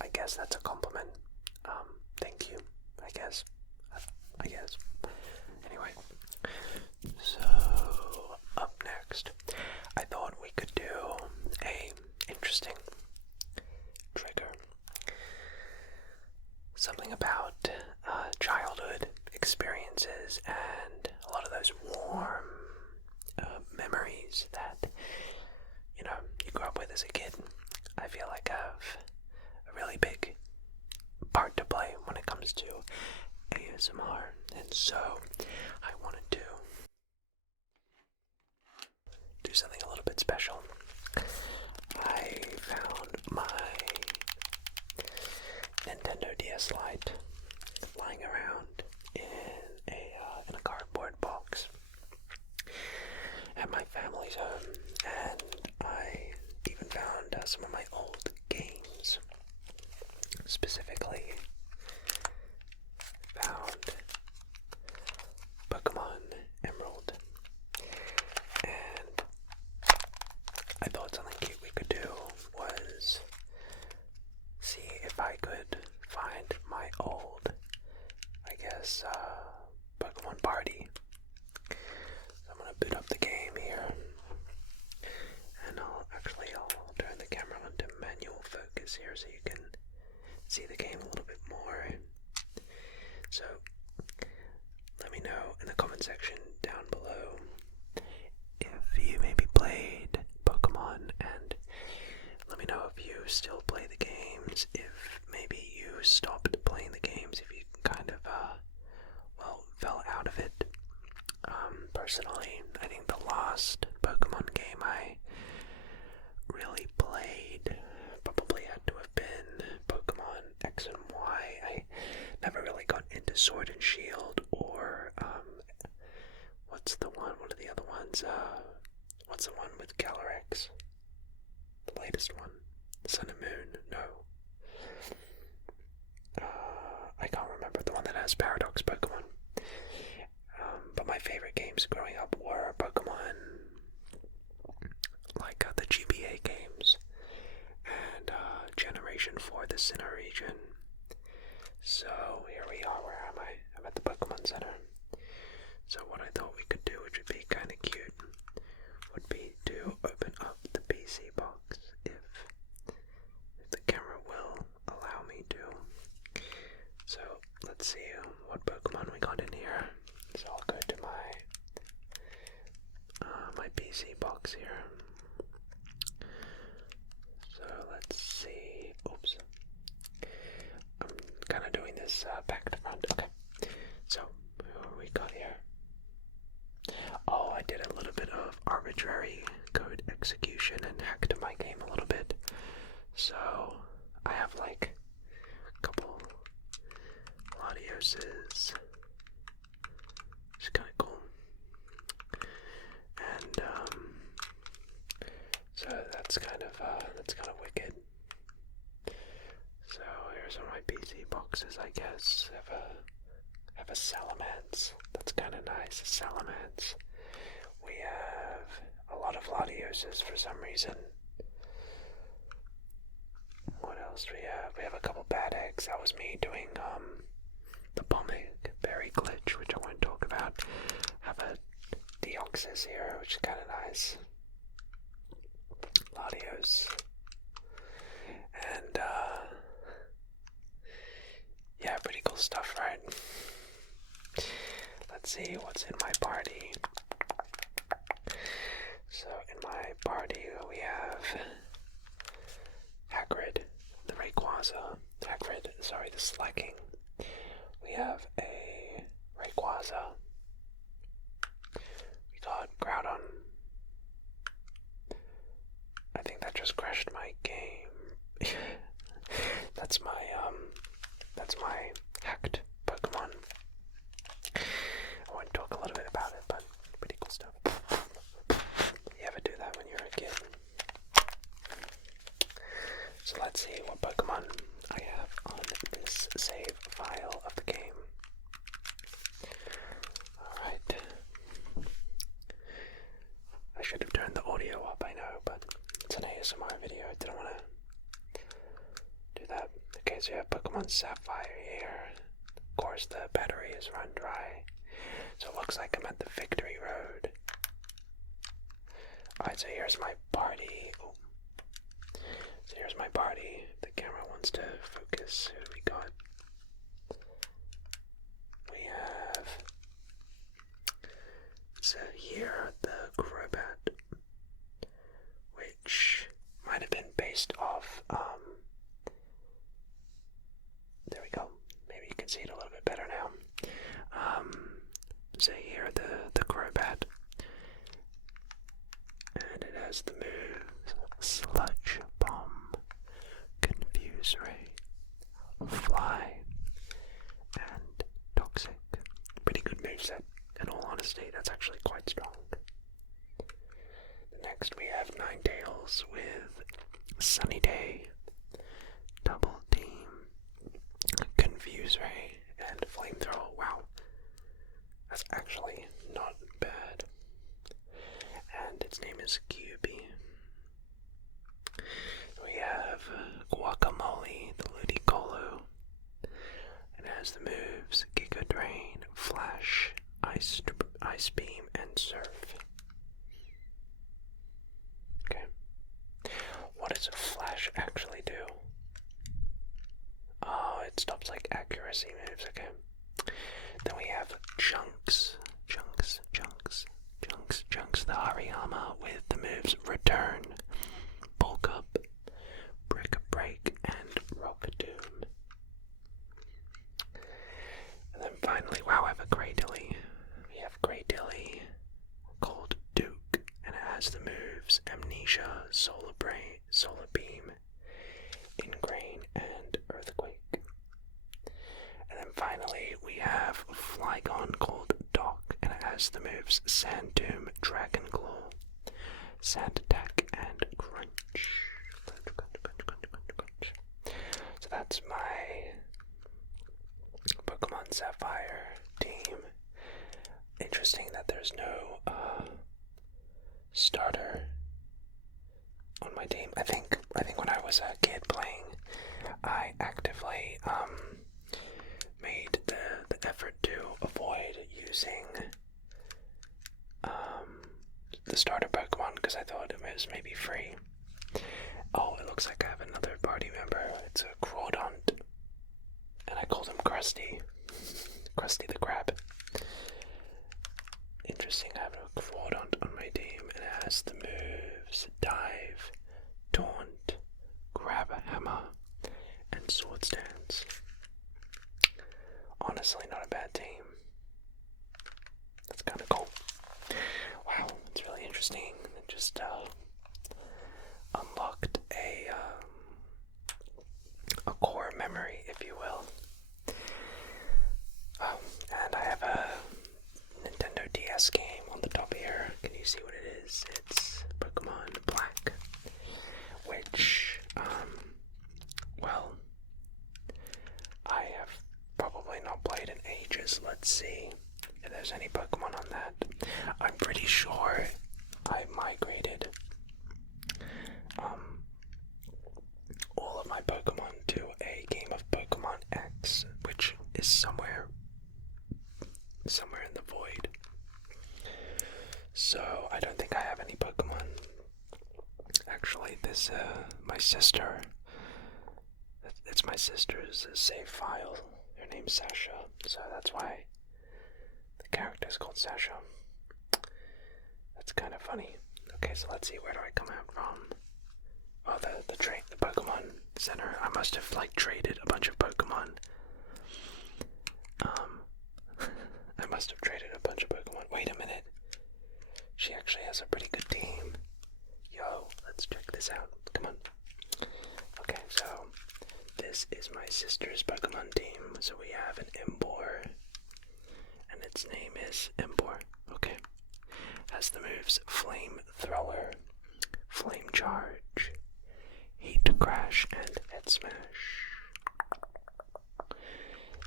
I guess that's a compliment. Thank you. I guess. Anyway, so up next, I thought we could do a interesting trigger. Something about childhood experiences and a lot of those warm memories that, you know, you grew up with as a kid. I feel like I have a really big part to play when it comes to ASMR, and so I wanted to do something a little bit special. I found my Nintendo DS Lite lying around in a cardboard box at my family's home, and I even found some of my old games. Specifically, found Pokemon Emerald, and I thought something cute we could do was see if I could find my old, I guess, Pokemon party. So I'm gonna boot up the game here, and I'll turn the camera onto manual focus here so you can see the game a little bit more. So let me know in the comment section down below if you maybe played Pokemon, and let me know if you still play the games, if maybe you stopped playing the games, if you kind of fell out of it. Personally, I think the last Pokemon game I really played probably had to have been Pokemon X and Y. I never really got into Sword and Shield, or what's the one? What are the other ones? What's the one with Calyrex? The latest one, Sun and Moon. No, I can't remember the one that has Paradox Pokemon. But my favorite games growing up were Pokemon, like the GBA games, and Generation 4, the Sinnoh region. So here we are. Where am I? I'm at the Pokemon Center. So what I thought we could do, which would be kind of cute, would be to open up the PC box, if the camera will allow me to. So let's see what Pokemon we got in here. So I'll go to my PC box here. So let's see. Oops. I'm kind of doing this back to front. Okay. So who we got here? Oh, I did a little bit of arbitrary code execution and hacked my game a little bit. So I have like a couple Latioses. It's kind of cool. And so that's kind of wicked. So here's one of my PC boxes, I guess. Have a Salamence. That's kind of nice. A Salamence. We have a lot of Latioses for some reason. What else do we have? We have a couple bad eggs. That was me doing the Pommic Berry glitch, which I won't boxes here, which is kind of nice. Latios. And, yeah, pretty cool stuff, right? Let's see what's in my party. So, in my party, we have Hagrid, the Rayquaza. The Slacking. We have a Rayquaza. We got Groudon. I think that just crashed my game. That's my hacked Pokemon. I won't talk a little bit about it, but pretty cool stuff. You ever do that when you're a kid? So let's see what Pokemon I have on this save file of the game. Alright. I should have turned the audio up, I know, but it's an ASMR video. I didn't want to do that. Okay, so you have Pokemon Sapphire here. Of course, the battery is run dry. So it looks like I'm at the Victory Road. Alright, so here's my party. Oh. So here's my party. The camera wants to focus. Who do we got? We have... So here, the Crobat, which might have been based off, there we go. Maybe you can see it a little bit better now. So here, the Crobat, and it has the moves Sludge Bomb, Confuse Ray, Fly, and Toxic. Pretty good moveset. In all honesty, that's actually quite strong. Next we have Ninetales with Sunny Day, Double Team, Confuse Ray, and Flamethrower. Wow, that's actually not bad. And its name is QB. We have Guacamole, the Ludicolo. It has the moves Giga Drain, Flash, Ice Beam, and Surf. Okay. What does Flash actually do? Oh, it stops like accuracy moves, okay. Then we have Chunks, the Hariyama with the moves Return, Bulk Up, Brick Break, and Rock Doom. And then finally, wow, I have a Grey Dilly. We have Grey Dilly called Duke, and it has the moves Amnesia, Solar Beam, Ingrain, and Earthquake. And then finally, we have Flygon called Dock, and it has the moves Sand Tomb, Dragon Claw, Sand Attack, and Crunch. So that's my Pokemon Sapphire team. Interesting that there's no starter on my team. I think when I was a kid playing, I actively made the effort to avoid using the starter Pokemon because I thought it was maybe free. Oh, it looks like I have another party member. It's a Crawdont, and I called him Krusty. Krusty the Crab. Interesting, I have a Crawdont on my team, and it has the moves Dive, Taunt, Grab a Hammer, and Sword Stance. Honestly, not a bad team. That's kind of cool. Wow, it's really interesting. It just unlocked a core memory, if you will. And I have a Nintendo DS game on the top here. Can you see what it is? It's Pokemon Black, which, well, I have probably not played in ages. Let's see if there's any Pokemon on that. I'm pretty sure I migrated all of my Pokemon to a game of Pokemon X, which is somewhere in the void. So is my sister. It's my sister's save file. Her name's Sasha, so that's why the character's called Sasha. That's kind of funny. Okay, so let's see, where do I come out from? Oh, the Pokemon Center. I must have, like, traded a bunch of Pokemon. I must have traded a bunch of Pokemon. Wait a minute. She actually has a pretty good team. Yo, let's check this out. Come on. Okay, so this is my sister's Pokemon team. So we have an Emboar, and its name is Emboar. Okay. Has the moves Flame Thrower, Flame Charge, Heat Crash, and Head Smash.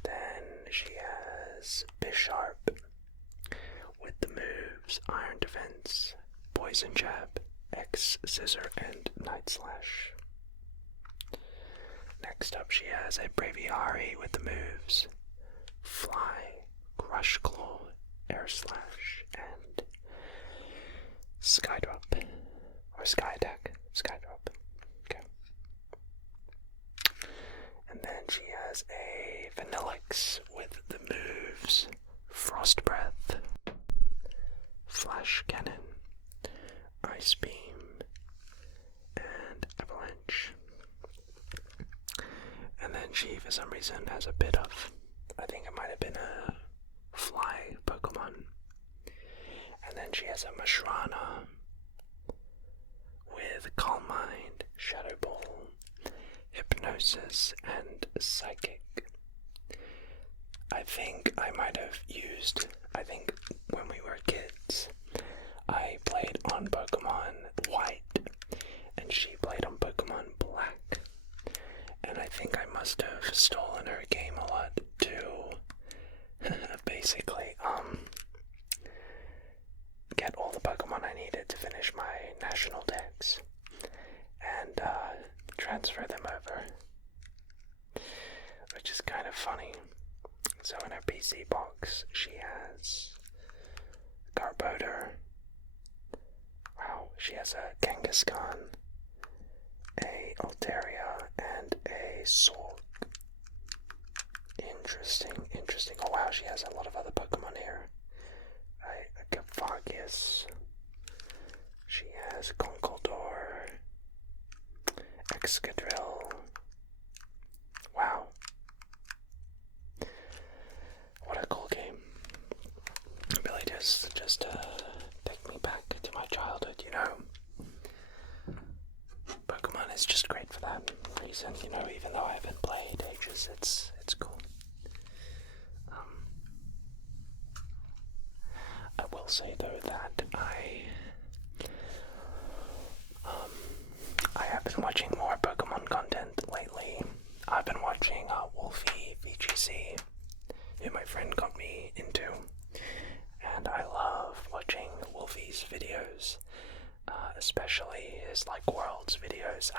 Then she has Bisharp with the moves Iron Defense, Poison Jab, X Scissor, and Night Slash. Next up she has a Braviary with the moves Fly, Crush Claw, Air Slash, and Skydrop, or Sky Attack, Skydrop. Okay. And then she has a Vanillix with the moves Frost Breath, Flash Cannon, Ice Beam, and Avalanche. And then she, for some reason, has a bit of, I think it might have been a Fly Pokemon. And then she has a Mashrana with Calm Mind, Shadow Ball, Hypnosis, and Psychic. I think I might have used, when we were kids, I played on Pokemon White, and she played on Pokemon Black. And I think I must have stolen her game a lot to basically, get all the Pokemon I needed to finish my national decks and transfer them over, which is kind of funny. So in her PC box she has Garbodor, wow, she has a Kangaskhan, a Altaria, and a Sork. Interesting. Oh wow, she has a lot of other Pokemon here. A Gavagius. She has Conkeldurr, Excadrill. Wow. What a cool game. It really just take me back to my childhood, you know. Pokemon is just great for that reason, you know, even though I haven't played ages, it's cool. I will say though that I have been watching more Pokemon content lately. I've been watching Wolfie VGC, who my friend got me into, and I love watching Wolfie's videos, especially his Worlds videos.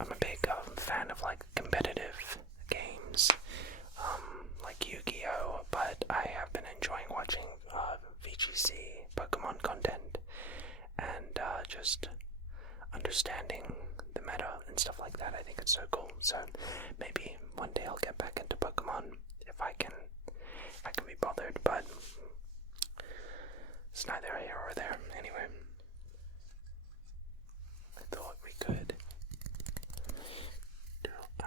I'm a big fan of competitive games, like Yu-Gi-Oh, but I have been enjoying watching VGC Pokemon content and just understanding the meta and stuff like that. I think it's so cool. So maybe one day I'll get back into Pokemon if I can be bothered, but it's neither here or there. Anyway, I thought we could do a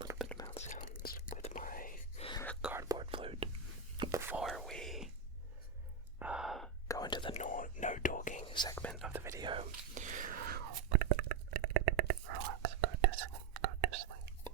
little bit of mouth sounds with my cardboard flute before we go into the no talking segment of the video. Relax, go to sleep.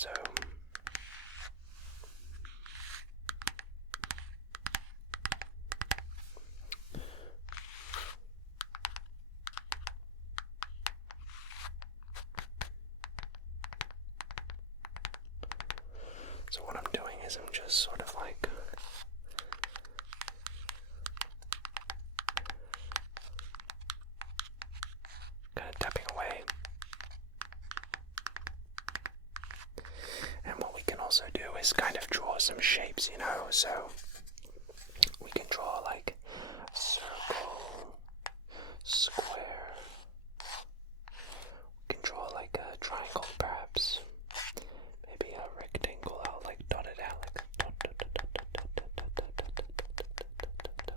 So what I'm doing is I'm just sort of like kind of tapping away. And what we can also do is kind of draw some shapes, you know, so we can draw like a circle, square, we can draw like a triangle perhaps, maybe a rectangle. I'll like dot it out like dot, dot, dot, dot, dot, dot, dot, dot, dot, dot, dot, dot.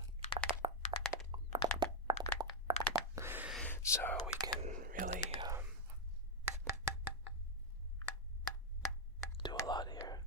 So we can really do a lot here.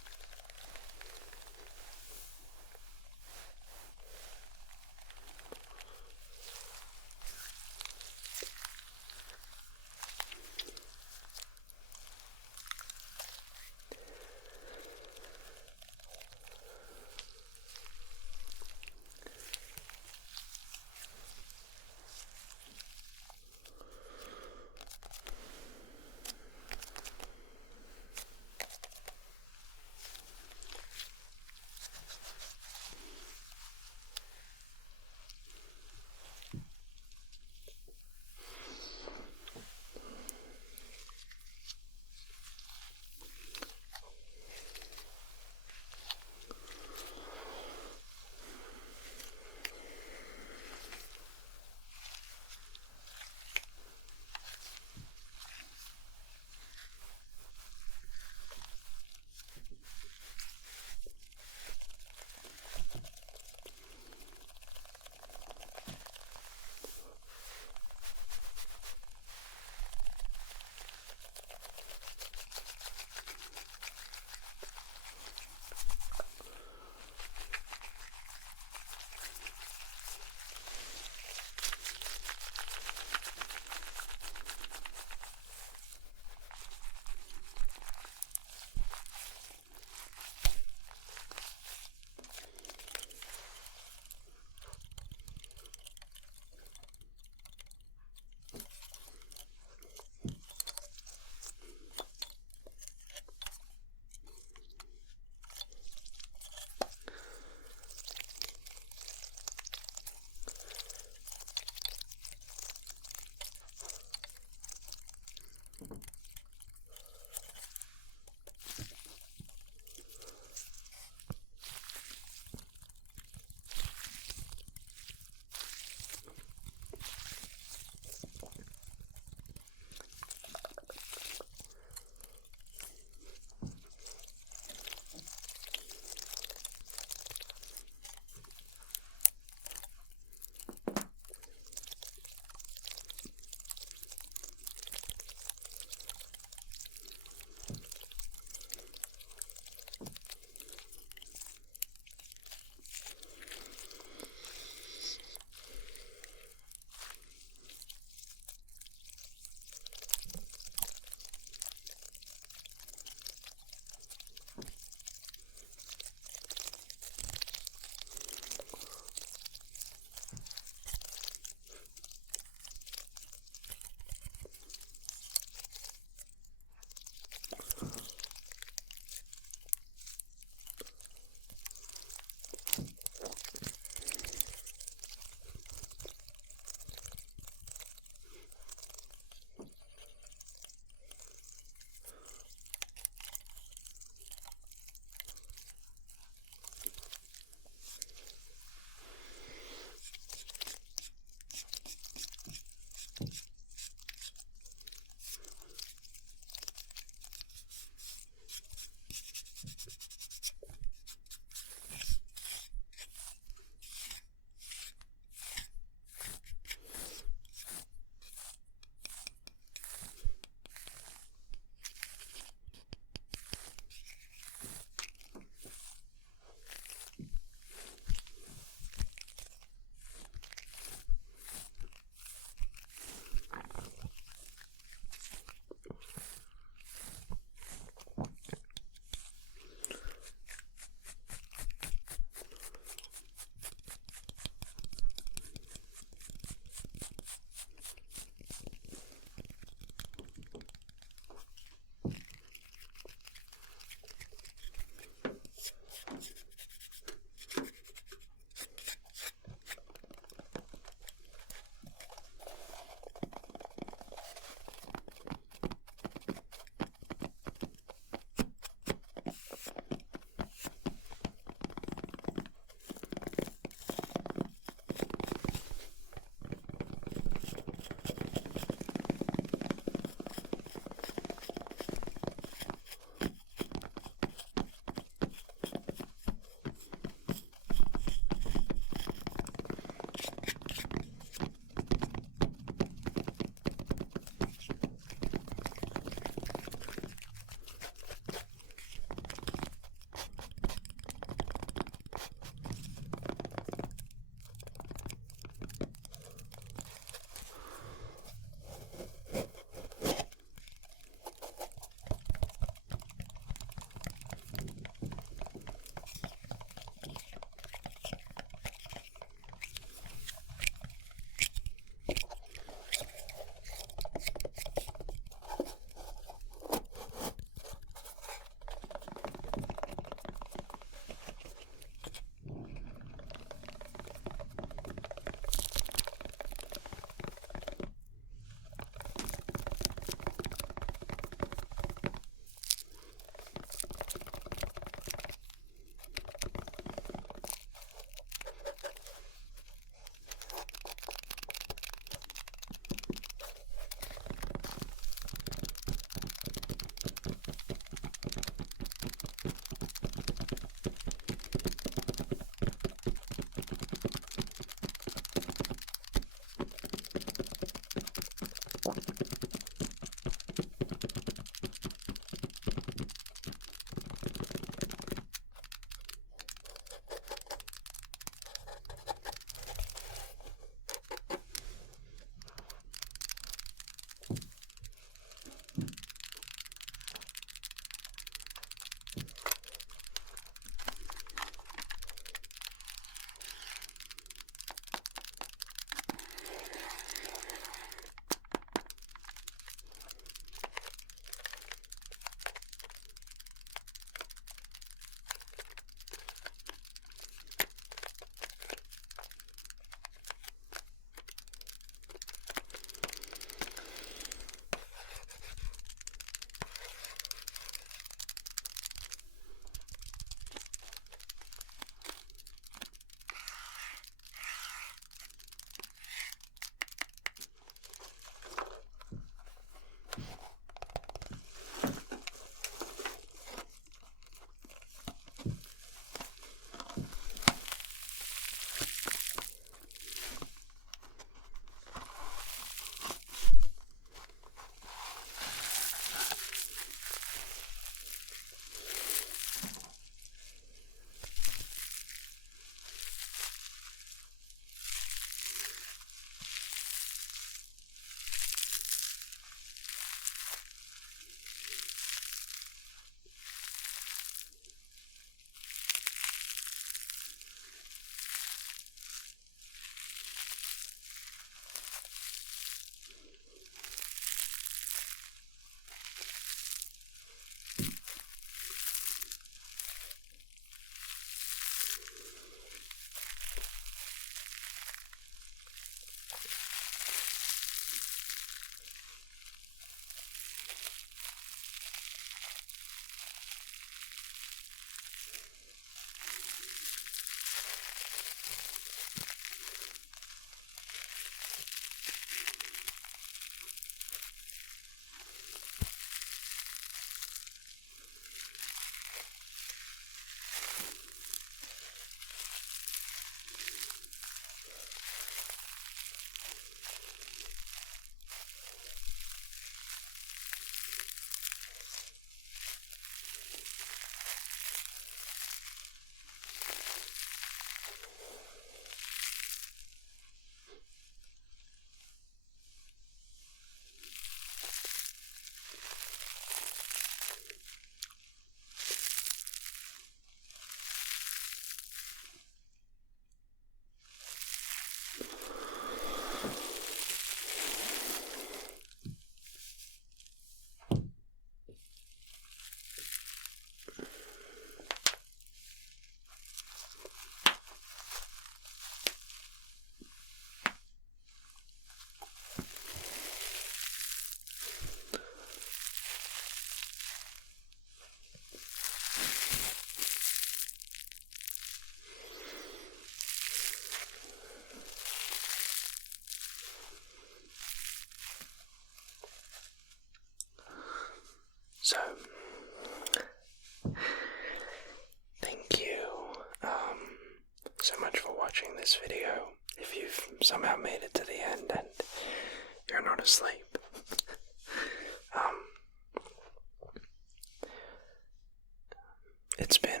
it's been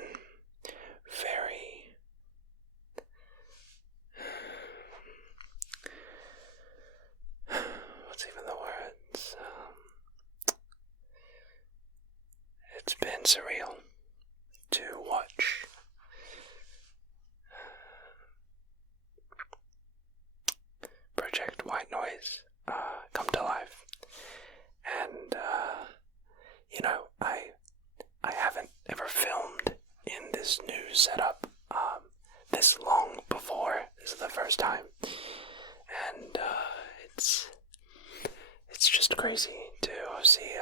very what's even the words? It's been surreal to watch Project White Noise come to life. And I haven't ever filmed in this new setup this long before. This is the first time, and it's just crazy to see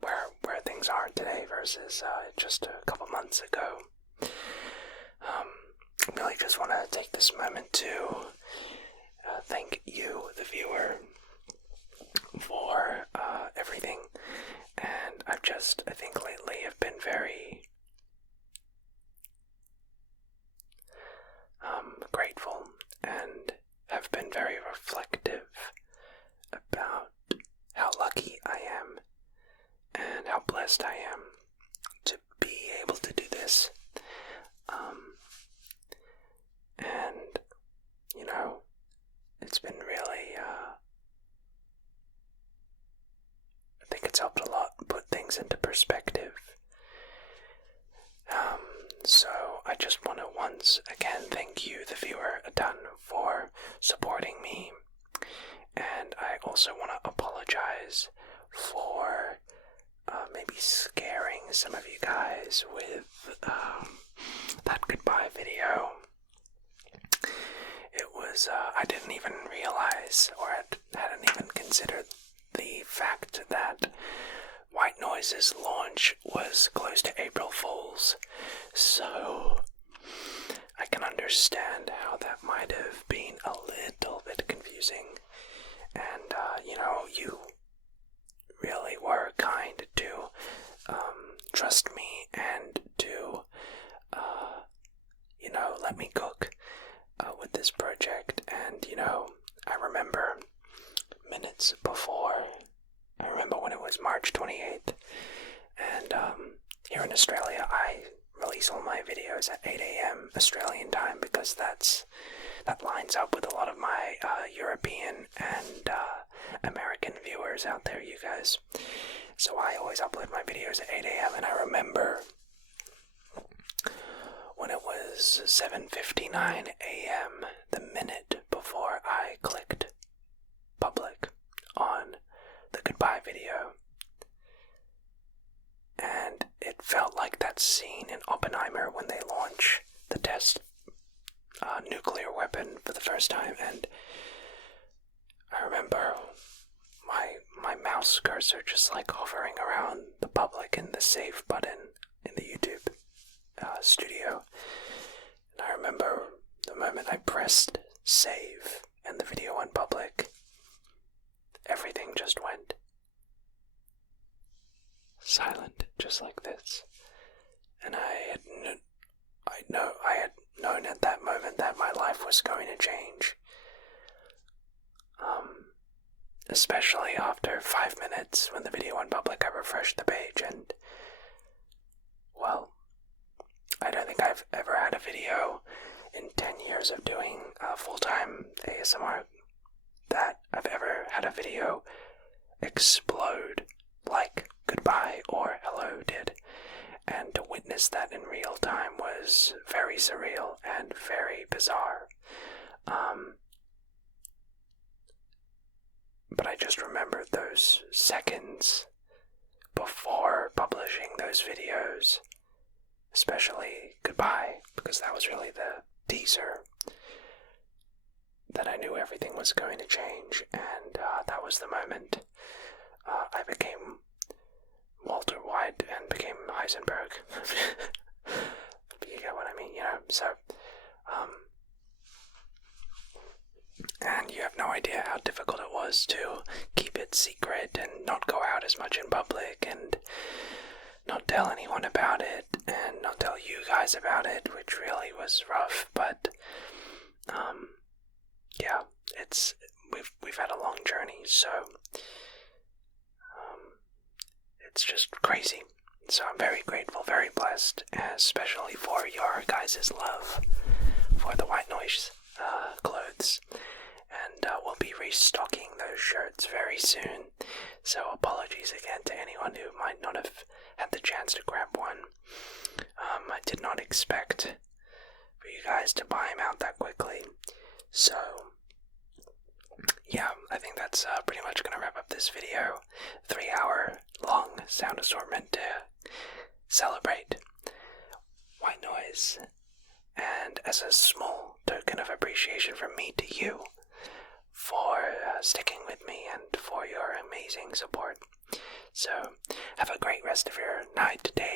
where things are today versus just a couple months ago. I really just want to take this moment to thank you, the viewer, for everything. And I think lately have been very grateful and have been very reflective about how lucky I am and how blessed I am to be able to do this. And, it's been really, I think it's helped a lot put things into perspective. So I just want to once again thank you, the viewer, a ton for supporting me. And I also want to apologize for maybe scaring some of you guys with that goodbye video. It was, I didn't even realize, or hadn't even considered the fact that White Noise's launch was close to April Fool's, so I can understand how that might have been a little bit confusing. And, you really were kind to trust me and to, let me cook with this project. And, I remember minutes before, I remember when it was March 28th, and here in Australia I release all my videos at 8 a.m. Australian time because that lines up with a lot of my European and American viewers out there, you guys. So I always upload my videos at 8 a.m. and I remember when it was 7:59 a.m., the minute before I clicked public on the goodbye video, and it felt like that scene in Oppenheimer when they launch the test nuclear weapon for the first time. And I remember my mouse cursor just like hovering around the public and the save button in the YouTube studio. And I remember the moment I pressed save and the video went public, everything just went silent, just like this. And I had known at that moment that my life was going to change. Especially after 5 minutes when the video went public, I refreshed the page and, well, I don't think I've ever had a video in 10 years of doing full-time ASMR that I've ever had a video explode like goodbye or hello did. And to witness that in real time was very surreal and very bizarre. But I just remembered those seconds before publishing those videos, especially goodbye, because that was really the teaser that I knew everything was going to change. And that was the moment I became Walter White and became Heisenberg. You get what I mean, so, and you have no idea how difficult it was to keep it secret and not go out as much in public and not tell anyone about it and not tell you guys about it, which really was rough. But yeah, we've had a long journey, so it's just crazy. So I'm very grateful, very blessed. request, especially for your guys' love for the white noise clothes. And we'll be restocking those shirts very soon. So apologies again to anyone who might not have had the chance to grab one. I did not expect for you guys to buy them out that quickly. So yeah, I think that's pretty much going to wrap up this video. 3-hour long sound assortment to celebrate white noise. And as a small token of appreciation from me to you for sticking with me and for your amazing support. So have a great rest of your night, day,